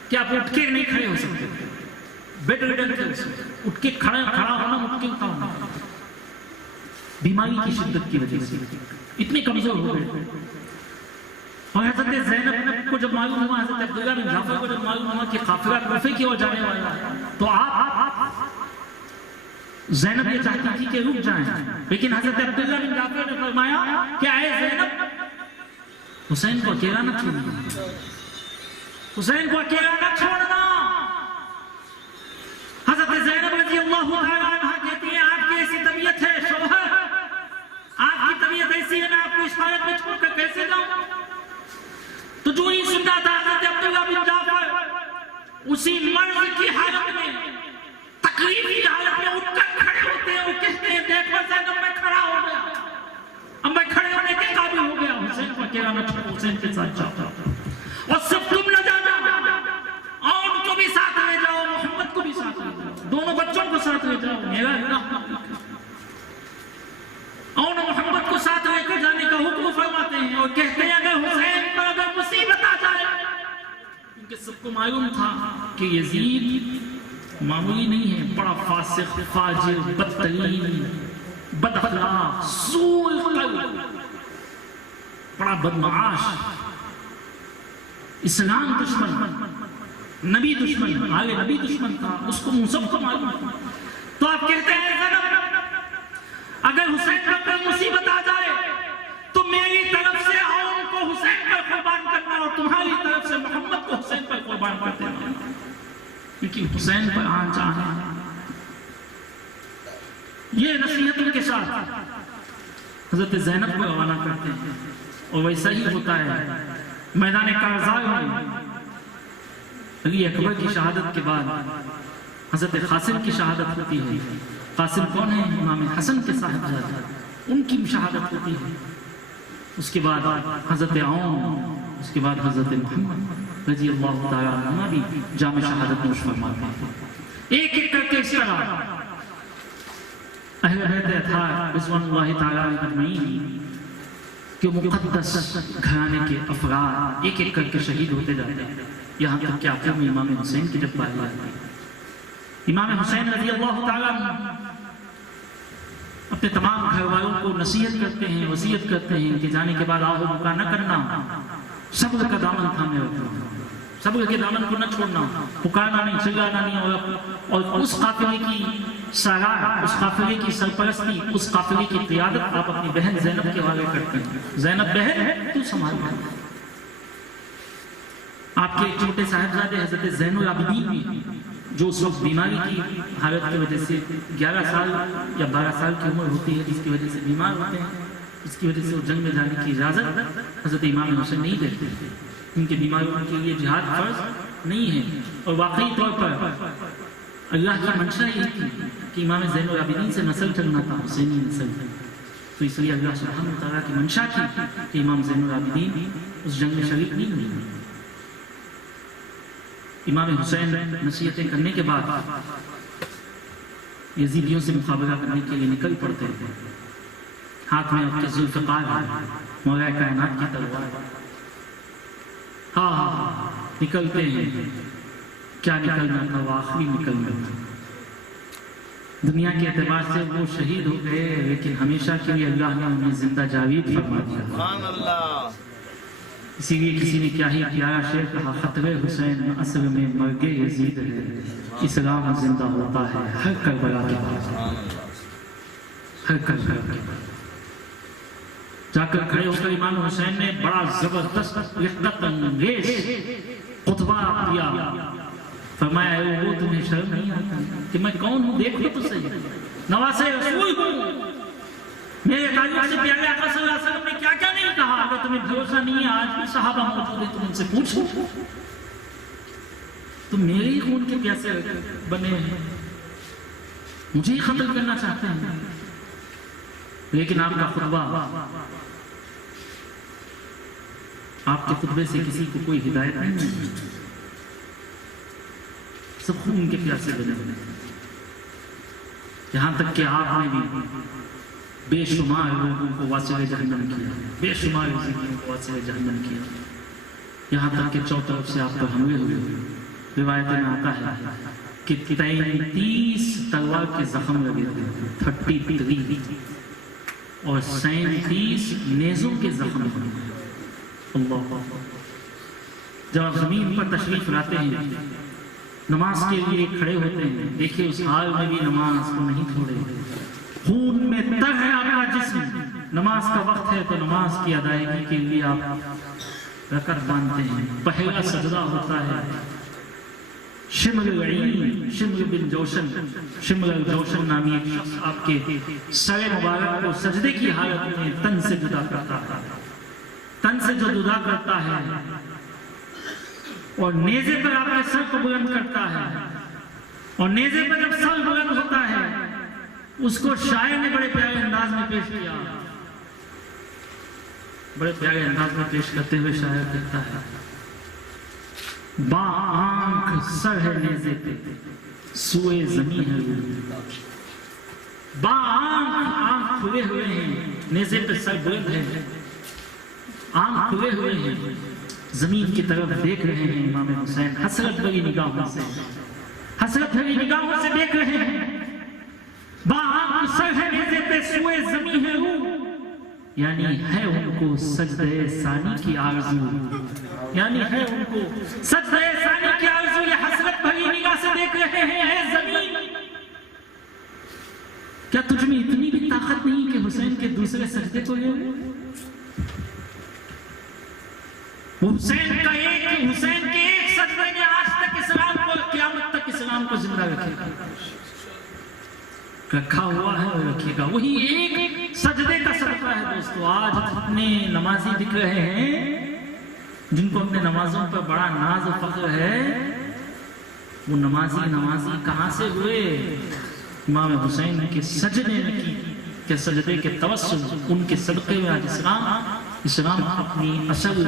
کہ آپ اٹھ کے نہیں کھڑے ہو سکتے، بیڈ ریڈن تھے، اٹھ کے کھڑا ہونا ممکن تھا، بیماری کی شدت کی وجہ سے اتنے کمزور ہو گئے. اور حضرت زینب کو جب معلوم ہوا، حضرت عبداللہ بن جعفر کو جب معلوم ہوا کہ قافلہ کوفے کی اور جانے والا ہے، تو آپ زینب یہ چاہتی تھی کہ رک جائیں، لیکن حضرت عبداللہ بن جعفر نے فرمایا کہ اے زینب، حسین کو اکیلا نہ چھوڑنا، حسین کو اکیلا نہ چھوڑنا. حضرت زینب رضی اللہ تعالیٰ عنہ کہتی ہیں آپ کی ایسی طبیعت ہے شوہر، آپ کی طبیعت ایسی ہے، میں آپ کو اس حالت میں چھوڑ کر کیسے جاؤں؟ تو جو ہی سننا تھا حضرت عبداللہ بن جعفر اسی مرض کی حالت میں، تکلیف کی حالت میں اٹھ کر کھڑے ہوتے ہیں اور کہتے ہیں دیکھو زینب میں کھڑا ہو گیا، اب میں کھڑے ہونے کے قابل ہو گیا، حسین کو اکیلا نہ چھوڑو، حسین کے ساتھ جاؤ اور صرف تم نہ جانا، اور ان کو بھی ساتھ لے جاؤ، محمد کو بھی ساتھ لے جاؤ، دونوں بچوں کو ساتھ لے جاؤ، میرا اور محمد کو ساتھ لے کر جانے کا حکم فرماتے ہیں اور کہتے ہیں اگر حسین پر اگر مصیبت آ جائے، کیونکہ سب کو معلوم تھا کہ یزید معمولی نہیں ہے، بڑا فاسق، فاجر، بدترین، بد اخلاق، سوء القلب، بڑا بدمعاش، اسلام دشمن، نبی دشمن، آل نبی دشمن تھا، اس کو سب کو معلوم تھا. تو آپ کہتے ہیں اگر حسین پر کوئی مصیبت آ جائے تو میری طرف سے ان کو حسین پر قربان کرنا اور تمہاری طرف سے محمد کو حسین پر قربان کر دینا، کیونکہ حسین پر آن چاہنا. یہ نصیحت ان کے ساتھ حضرت زینب کو روانہ کرتے ہیں اور ویسا ہی ہوتا ہے. میدان کارزار میں علی اکبر کی شہادت کے بعد حضرت قاسم کی شہادت ہوتی ہے. قاسم کون ہے؟ امام حسن کے صاحبزادے، ان کی شہادت ہوتی ہے. اس کے بعد حضرت عون، اس کے بعد حضرت محمد رضی اللہ تعالیٰ عنہ بھی جامع شہادت نوش فرماتے ہیں. ایک ایک کر کے اس طرح اہل بیت اطہار رضوان اللہ تعالیٰ اجمعین کہ مقدس گھرانے کے افراد ایک ایک کر کے شہید ہوتے جاتے ہیں، یہاں تک کہ آخر میں امام حسین کی جب باری آتی ہے. امام حسین رضی اللہ تعالیٰ اپنے تمام گھر والوں کو نصیحت کرتے ہیں، وصیت کرتے ہیں کہ جانے کے بعد آہو بکا نہ کرنا، صبر کا دامن تھامے رکھنا، صبر کے دامن کو نہ چھوڑنا، پکارنا نہیں، چلانا نہیں، اور اس قافلے کی سالار، اس قافلے کی سرپرستی، اس قافلے کی قیادت آپ اپنی بہن زینب کے حوالے کرتے ہیں. زینب بہن ہے تو سنبھال کر. آپ کے چھوٹے صاحبزادے حضرت زین العابدین بھی، جو اس وقت بیماری کی حالت کی وجہ سے 11 سال یا 12 سال کی عمر ہوتی ہے، جس کی وجہ سے بیمار ہوتے ہیں، اس کی وجہ سے وہ جنگ میں جانے کی اجازت حضرت امام حسین نہیں دیتے. ان کے بیماریوں کے لیے جہاد فرض نہیں ہے، اور واقعی طور پر اللہ کی منشا یہ تھی کہ امام زین العابدین سے نسل چلنا تھا، حسینی نسل. تو اس لیے اللہ سبحانہ وتعالیٰ کی منشا تھی کہ امام زین العابدین اس جنگ میں شریک نہیں ہوئے. امام حسین نصیحتیں کرنے کے بعد یزیدیوں سے مقابلہ کرنے کے لیے نکل پڑتے ہیں. ہاتھ میں آپ کے ذوالفقار ہے، مولا کائنات کی تلوار. ہاں نکلتے ہیں، کیا نکلنا تھا، وہ آخری نکلنا تھا. دنیا کے اعتبار سے وہ شہید ہو گئے، لیکن ہمیشہ کے لیے اللہ نے انہیں زندہ جاوید فرما دیا. سبحان اللہ. اسی لیے کسی نے کیا ہی پیارا شعر کہا، خطرے حسین اصل میں مرگے یزید ہے، اسلام زندہ ہوتا ہے ہر کربلا کے بعد. ہر کربلا کے بعد جا کر کھڑے ہو کر امام حسین نے بڑا زبردست رقت انگیز خطبہ دیا. فرمایا اے وہ تمہیں شرم نہیں آتا کہ میں کون ہوں؟ دیکھو تو صحیح، نواسے رسول ہوں. میرے تعلق سے پیارے آقا صلی اللہ علیہ وسلم نے کیا کیا نہیں کہا. اگر تمہیں بھروسہ نہیں ہے، آج بھی صحابہ موجود ہیں، تم ان سے پوچھو. تم میرے ہی خون کے پیاسے بنے ہیں، مجھے ہی قتل کرنا چاہتے ہیں. لیکن آپ کا خطبہ، آپ کے خطبے سے کسی کو کوئی ہدایت نہیں ہے. سب خون کے پیاسے بنے ہوئے، یہاں تک کہ آپ نے بھی بے شمار لوگوں کو واسع جہنم کیا، بے شمار زندگیوں کو واسع جہنم کیا. یہاں تک کہ چو طرف سے آپ پر حملے ہوئے، روایت میں آتا ہے کہ 33 تلوار کے زخم لگے تھے، 33 اور 37 نیزوں کے زخم لگے۔ اللہ، جب آپ زمین پر تشریف لاتے ہیں، نماز کے لیے کھڑے ہوتے ہیں، دیکھیں اس حال میں بھی نماز کو نہیں چھوڑے، خون میں تر ہے آپ کا جسم، نماز کا وقت ہے تو نماز کی ادائیگی کے لیے آپ رکعت باندھتے ہیں۔ پہلا سجدہ ہوتا ہے، شمر العین، شمر بن جوشن، شمر الجوشن نامی ایک شخص آپ کے سر مبارک کو سجدے کی حالت میں تن سے جدا کرتا ہے، تن سے جو جدا کرتا ہے اور نیزے پر آپ کے سر کو بلند کرتا ہے، اور نیزے پر جب سر بلند ہوتا ہے اس کو شاعر نے بڑے پیارے انداز میں پیش کیا، بڑے پیارے انداز میں پیش کرتے ہوئے شاعر کہتا ہے، با آنکھ سر ہے نیزے پہ سوئے زمین ہے، با آنکھ کھلے ہوئے ہیں، نیزے پہ سر بلند ہے، آنکھ کھلے ہوئے ہیں، زمین کی طرف دیکھ رہے ہیں امام حسین، حسرت بھری نگاہوں سے، حسرت بھری نگاہوں سے دیکھ رہے ہیں، با آنکھ سر ہے نیزے پہ سوئے زمین ہے روح، یعنی ہے ان کو سجدہ ثانی کی آرزو، یعنی ہے ان کو سجدہ ثانی کی آرزو، یہ حسرت بھری نگاہ سے دیکھ رہے ہیں، اے زمین کیا تجھ میں اتنی بھی طاقت نہیں کہ حسین کے دوسرے سجدے کو لے لے؟ حسین کے ایک سجدے میں آج تک اسلام کو، قیامت تک اسلام کو زندہ رکھے گا، رکھا ہوا ہے اور رکھے گا، وہی ایک سجدے کا صدقہ ہے۔ دوستو آج اتنے نمازی دکھ رہے ہیں جن کو اپنے نمازوں پر بڑا ناز و فخر ہے، وہ نمازی کہاں سے ہوئے؟ امام حسین کے سجدے کے سجدے کے توسل، ان کے صدقے میں آج اسلام اپنی اصل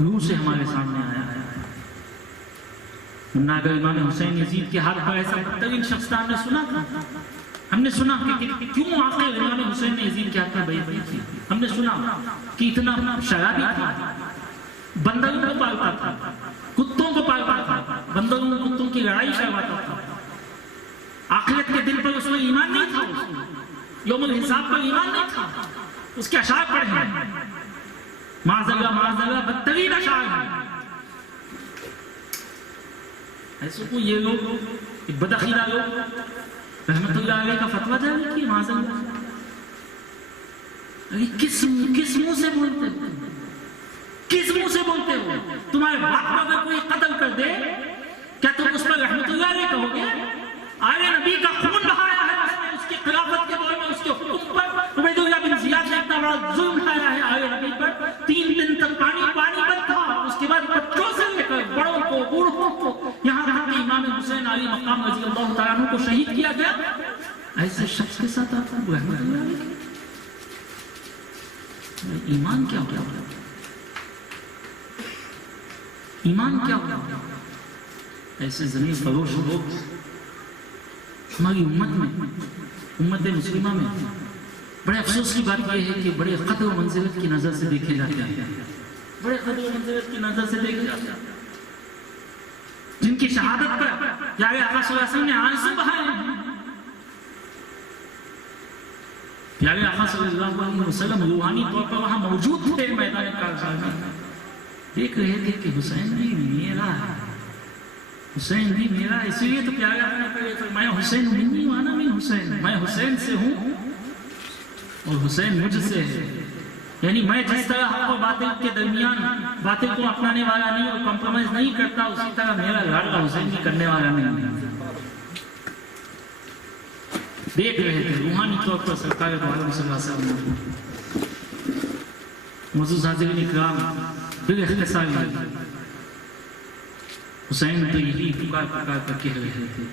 روح سے ہمارے سامنے آیا ہے۔ اگر امام حسین یزید کے ہاتھ پر ایسا بدترین شخص تھا، ہم نے سنا کہ کیوں آخر امام حسین نے یزید کے ہاتھ پر بیعت کی، ہم نے سنا کہ اتنا شرابی تھا، بندروں کو پالتا تھا، کتوں کو پالتا تھا، بندروں کتوں کی لڑائی کرواتا تھا، آخرت کے دن پر اس میں ایمان نہیں تھا، یوم الحساب پر ایمان نہیں تھا، اس کے اشعار پڑھے ہیں، معاذ اللہ بدترین اشعار ہیں۔ ایسے کو یہ لوگ بدعقیدہ لوگ رحمت اللہ علیہ کا فتویٰ جاری کی، معاذ اللہ، کس منہ سے بولتے ہو؟ کس منہ سے بولتے ہو؟ تمہارے باپ کو اگر کوئی قتل کر دے کیا تم اس پر رحمت اللہ علیہ کہو گے؟ آل نبی کا خون بہایا ہے اس نے، اس کی خلافت کے دور میں اس کے حکم پر عبید اللہ بن زیاد نے اتنا بڑا ظلم ڈھایا ہے آل نبی پر، 3 دن تک پانی بند تھا، اس کے بعد بچوں سے لے کر بڑوں کو بوڑھوں کو، یہاں تک کہ امام حسین علی مقام رضی اللہ تعالیٰ عنہ کو شہید کیا گیا، ایسے شخص کے ساتھ آتا ہے رحمت اللہ علیہ۔ ایمان کیا ہوتا؟ ایمان کیا ہوتا؟ ایسے زمین فروش لوگ ہماری امت مسلمہ میں، بڑے افسوس کی بات یہ ہے کہ بڑے قدر و منزلت کی نظر سے دیکھے جاتے ہیں، بڑے قدر و منزلت کی نظر سے دیکھے جاتے ہیں، جن کی شہادت پر پیارے آقا صلی اللہ علیہ وسلم نے آنسو بہائے ہیں، پیارے آقا صلی اللہ علیہ وسلم روحانی طور پر وہاں موجود تھے میدان کارزار میں، دیکھ رہے تھے کہ حسین بھی میرا ہے، حسین بھی میرا، اسی لیے تو پیارے آقا نے فرمایا حسین منی وانا من حسین، میں حسین سے ہوں اور حسین مجھ سے ہے، یعنی میں جس طرح حق و باطل کے درمیان باطل کو اپنانے والا نہیں اور کمپرومائز نہیں کرتا، اسی طرح میرا لاڈلا حسین بھی کرنے والا نہیں ہے۔ دیکھ رہے تھے روحانی طور پر سرکار دو عالم صلی اللہ علیہ وسلم، معزز حاضرین اکرام، بل اختصار حسین تو یہی پکار کر کہہ رہے تھے،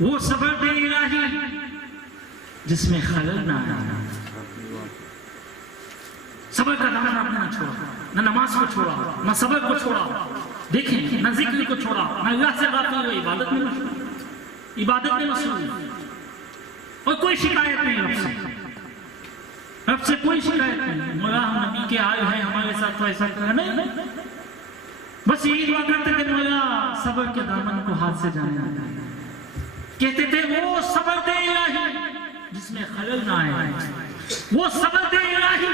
وہ صبر دے الہی جس میں خلل نہ آیا، صبر کا دامن آپ نے نہ چھوڑا، نہ نماز کو چھوڑا، نہ صبر کو چھوڑا، دیکھیں نہ ذکر کو چھوڑا، نہ اللہ سے غافل ہوئے، عبادت میں مشغول، اور کوئی شکایت نہیں رب سے کوئی شکایت نہیں، مولا ہم نبی کے آئے ہیں ہمارے ساتھ تو ایسا کرنا نہیں، بس یہی دعا کرتے کہ مولا صبر کے دامن کو ہاتھ سے جانے نہ دے. کہتے تھے وہ صبر دے الہی جس میں خلل نہ آئے, وہ صبر دے الہی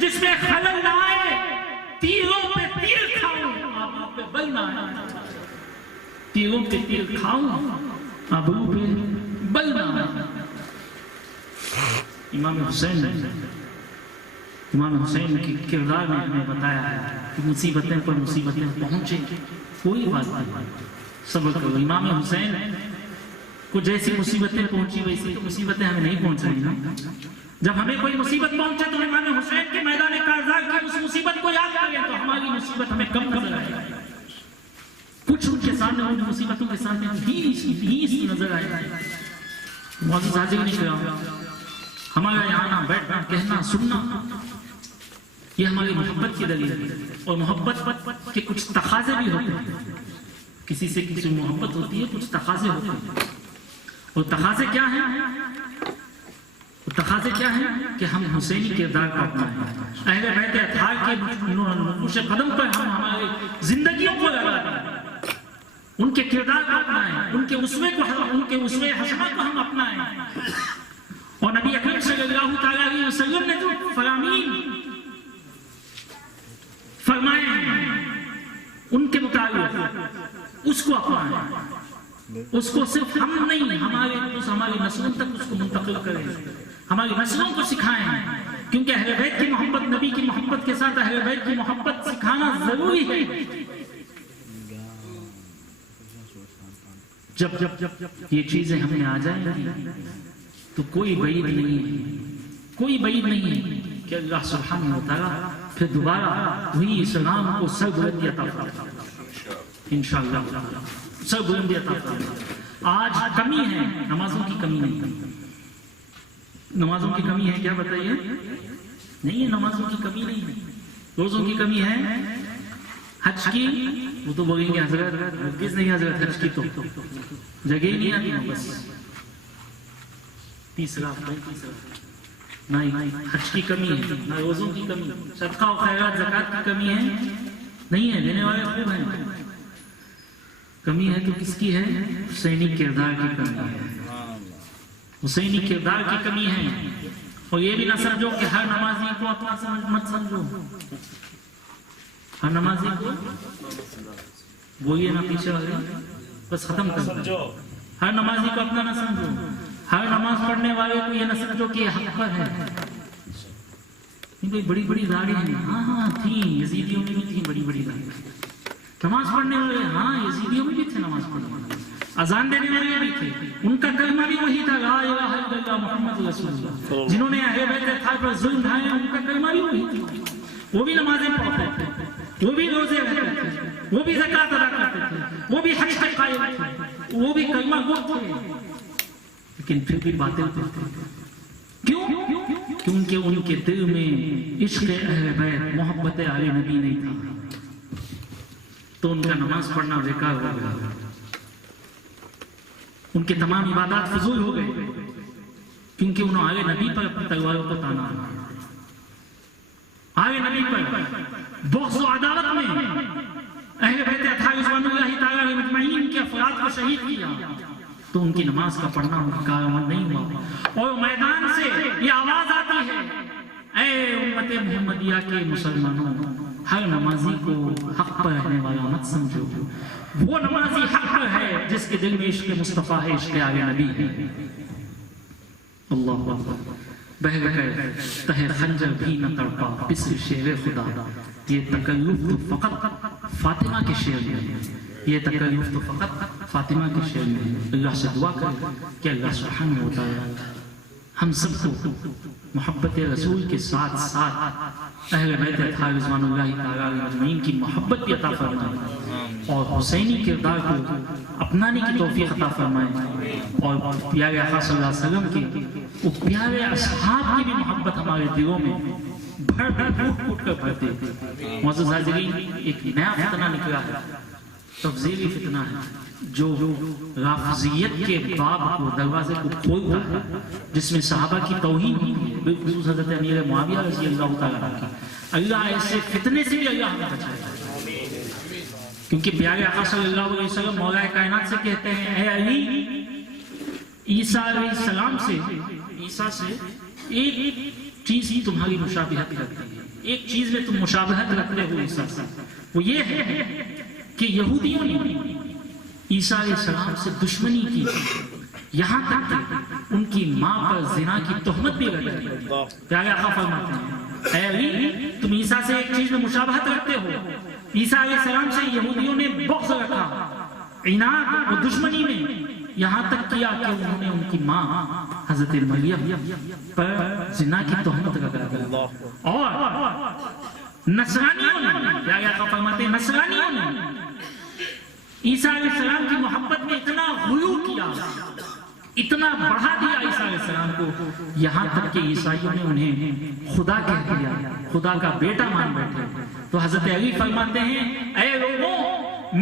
جس میں خلل نہ آئے, تیروں پہ تیر کھاؤں آبرو پہ بل نہ آئے, تیروں پہ تیر کھاؤں آبرو پہ بل نہ آئے. امام حسین کی کردار میں ہمیں بتایا ہے کہ مصیبتیں پر مصیبتیں پہنچے کوئی بات نہیں, صبر کرو. امام حسین کو جیسی مصیبتیں پہنچی ویسی تو مصیبتیں ہمیں نہیں پہنچ رہی نا. جب ہمیں کوئی مصیبت پہنچے تو امام حسین کے میدان کارزار کی اس مصیبت کو یاد کریں تو ہماری مصیبت ہمیں کم نظر آئے, کچھ ان کے سامنے ان مصیبتوں کے سامنے ہیس نظر آئے. معزز حاضرین کرام, ہمارا یہاں بیٹھنا کہنا سننا یہ ہماری محبت کی دلیل ہے, اور محبت کے کچھ تقاضے بھی ہوتے ہیں. کسی سے کسی محبت ہوتی ہے, کچھ تقاضے ہوتے ہیں, اور تقاضے کیا ہیں؟ تقاضے کیا ہیں کہ ہم حسینی کردار کو اپنائیں, اہل بیت اطہار کے نقوش قدم پر ہم ہماری زندگیوں کو لگا دیں, ان کے کردار کو اپنائیں, ان کے اسوے حسنہ کو ہم اپنائیں. اور نبی اکرم صلی اللہ علیہ وسلم نے جو فرامین فرمائے ان کے مطابق اس کو اپنائیں, اس کو صرف ہم نہیں ہماری نسلوں تک اس کو منتقل کریں, ہماری نسلوں کو سکھائیں, کیونکہ اہل بیت کی محبت, نبی کی محبت کے ساتھ اہل بیت کی محبت سکھانا ضروری ہے. جب یہ چیزیں ہم میں آ جائیں گی تو کوئی بعید نہیں ہے کہ اللہ سبحانہ وتعالیٰ پھر دوبارہ وہی اسلام کو سربلندی عطا فرمائے انشاءاللہ, سربلندی عطا فرمائے. آج کمی ہے, نمازوں کی کمی نہیں, نمازوں کی کمی ہے کیا بتائیے؟ نہیں ہے, نمازوں کی کمی نہیں ہے, روزوں کی کمی ہے. حج کی وہ تو بولیں گے حضرت کس نہیں حضرت, حج کی تو جگہ ہی نہیں آتی, بس تیسرا نہیں, حج کی کمی ہے, نہ روزوں کی کمی, صدقہ و خیرات زکات کی کمی ہے نہیں ہے, دینے والے خوب ہیں. کمی ہے تو کس کی ہے؟ حسینی کردار کی کمی ہے, حسینی کردار کی کمی ہے. اور یہ بھی نہ سمجھو کہ ہر نمازی کو اپنا مت سمجھو, ہر نمازی کو بولیے نا پیچھے والے, بس ختم کر دو. ہر نمازی کو اپنا نہ سمجھو, ہر نماز پڑھنے والے کو یہ نہ سمجھو کہ یہ حق پر ہے. بڑی بڑی داڑھی ہیں, ہاں تھیں, یزیدیوں میں بھی تھیں بڑی بڑی داڑھی. نماز پڑھنے والے, ہاں یزیدیوں میں بھی تھے نماز پڑھنے والے, اذان دینے والے بھی تھے, ان کا کلمہ بھی وہی تھا لا الہ الا اللہ محمد رسول اللہ. جنہوں نے اہل بیت اطہار پر ظلم ڈھائے ان کا کلمہ بھی وہی تھا, وہ بھی نمازیں پڑھتے تھے, وہ بھی روزے رکھتے تھے, وہ بھی زکات ادا کرتے تھے, وہ بھی حج کے قائم تھے, وہ بھی کلمہ گو تھے, لیکن پھر بھی باطل کرتے تھے. کیوں؟ کیونکہ ان کے دل میں عشق اہل بیت, محبت آل نبی نہیں تھا, تو ان کا نماز پڑھنا بیکار ہو گیا, ان کے تمام عبادات فضول ہو گئے, کیونکہ انہوں آل نبی پر اپنی تلواروں کو تانا, آل نبی پر بغض و عداوت میں اہل بیت اطہار رضوان اللہ تعالی علیہ مجمعین کے افراد کو شہید کیا, تو ان کی نماز کا پڑھنا ان کی کارآمد نہیں ہوا. اور میدان سے یہ آواز آتی ہے, اے امت محمدیہ کے مسلمانوں, ہر نمازی کو حق پر رہنے والا مت سمجھو. وہ نمازی حق پر ہے جس کے دل میں عشق مصطفیٰ ہے, عشق آل نبی ہے. اللہ اکبر. بہر کر تہ خنجر بھی نہ تڑپا پسر شیر خدا, یہ تکلف تو فقط فاطمہ کے شعر میں, یہ تکلف تو فقط فاطمہ کے شعر میں. اللہ سے دعا کریں کہ اللہ سبحانہ وتعالی ہم سب کو محبت رسول کے ساتھ ساتھ اہل بیت اطہار رضوان اللہ تعالی علیہ مجمعین کی محبت بھی عطا فرمائے, اور حسینی کردار کو اپنانے کی توفیق عطا فرمائے, اور پیارے آقا صلی اللہ علیہ وسلم کے وہ پیارے اصحاب کی بھی محبت ہمارے دلوں میں بھر بھر پھوٹ پھوٹ کر بھر دے. معزز حاضرین, ایک نیا فتنہ نکلا ہے, تفضیلی فتنہ ہے, جو رافضیت کے باب کو, دروازے کو کھولتا ہے, جس میں صحابہ کی توہین ہوتی ہے, بالخصوص حضرت امیر معاویہ رضی اللہ تعالیٰ عنہ کی. اللہ ایسے فتنے سے بھی اللہ ہمیں بچائے. کیونکہ پیارے آقا صلی اللہ علیہ وسلم مولا کائنات سے کہتے ہیں اے علی عیسیٰ علیہ السلام سے عیسیٰ سے ایک چیز ہی تمہاری مشابہت کرتی ہے، ایک چیز میں تم مشابہت رکھتے ہو عیسیٰ سے، وہ یہ ہے کہ یہودیوں نے عیسیٰ علیہ السلام سے دشمنی کی، یہاں تک کہ ان کی ماں پر زنا کی تہمت بھی لگائی۔ پیارے آقا فرماتے ہیں اے علی تم عیسیٰ سے ایک چیز میں مشابہت رکھتے ہو، عیسیٰ علیہ السلام سے یہودیوں نے بغض رکھا، عناد اور دشمنی میں، یہاں تک کیا کہ انہوں نے ان کی ماں حضرت مریم پر زنا کی تہمت لگا دی۔ اور نصرانیوں نے، پیارے آقا فرماتے ہیں نصرانیوں نے عیسیٰ علیہ السلام کی محبت میں اتنا غلو کیا، اتنا بڑھا دیا عیسیٰ علیہ السلام کو، یہاں تک کہ عیسائیوں نے انہیں خدا کہہ دیا، خدا کا بیٹا مان بیٹھے۔ تو حضرت علی فرماتے ہیں اے لوگوں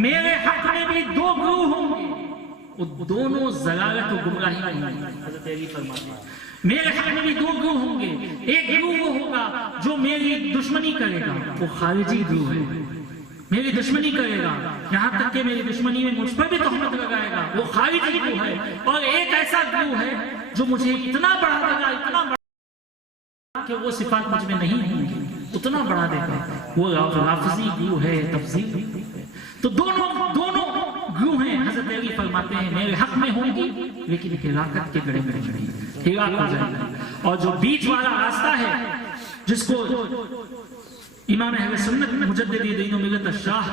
میرے حق میں بھی دو گروہ ہوں گے، وہ دونوں ضلالت و گمراہی میں ہوں گے۔ حضرت علی فرماتے ہیں میرے حق میں بھی دو گروہ ہوں گے، ایک گروہ وہ ہوگا جو میری دشمنی کرے گا، وہ خارجی گروہ ہے، میری دشمنی کرے گا، یہاں تک کہ میری دشمنی میں مجھ پر بھی تہمت لگائے گا، وہ خارجی گروہ ہے۔ اور ایک ایسا گروہ ہے جو مجھے اتنا بڑھا دے گا، اتنا بڑھا کہ وہ صفات مجھ میں نہیں ہوں گی، اتنا بڑھا دے گا، وہ لفظی گروہ ہے، تفضیلی گروہ ہے۔ تو دونوں گروہ ہیں۔ حضرت علی فرماتے ہیں میرے حق میں ہوں گی لیکن ہلاکت کے گڑھے میں نہیں، ہلاک ہو جائے گا۔ اور جو بیچ والا راستہ ہے جس کو امام اہل سنت مجدد دین و ملت الشاہ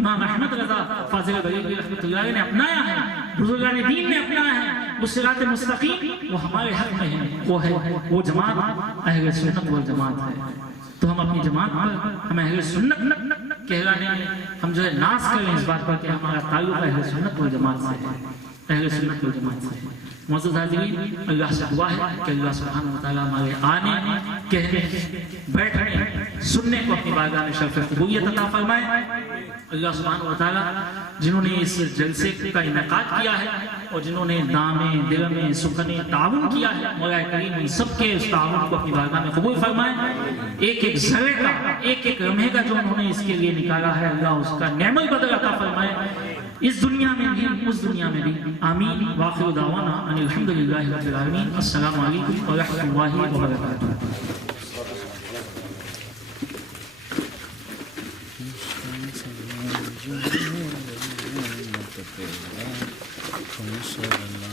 امام احمد رضا فاضل بریلوی رحمۃ اللہ علیہ نے اپنایا ہے، بزرگان دین نے اپنایا ہے، وہ صراط مستقیم وہ ہمارے حق میں ہے، وہ جماعت اہل سنت والجماعت ہے۔ تو ہم اپنی جماعت پر، ہم اہل سنت کہلانے میں ہم جو ہے ناز کریں اس بات پر کہ ہمارا تعلق اہل سنت والجماعت سے ہے، اہل سنت والجماعت سے ہے۔ معزز حاضرین، اللہ سے دعا ہے کہ اللہ سبحانہ وتعالیٰ ہمارے آنے، کہنے، بیٹھنے، سننے کو اپنی بارگاہ میں شرف قبولیت عطا فرمائے۔ اللہ سبحانہ وتعالیٰ جنہوں نے اس جلسے کا انعقاد کیا ہے اور جنہوں نے دامے دلمے سخنے تعاون کیا ہے، مولا کریم ان سب کے اس تعاون کو اپنی بارگاہ میں قبول فرمائے۔ ایک ایک ذرے کا، ایک ایک لمحے کا جو انہوں نے اس کے لیے نکالا ہے، اللہ اس کا نعم البدل عطا فرمائے، اس دنیا میں بھی اس دنیا میں بھی۔ آمین۔ واخر دعوانا ان الحمدللہ رب العالمین۔ السلام علیکم ورحمۃ اللہ وبرکاتہ۔ صلی اللہ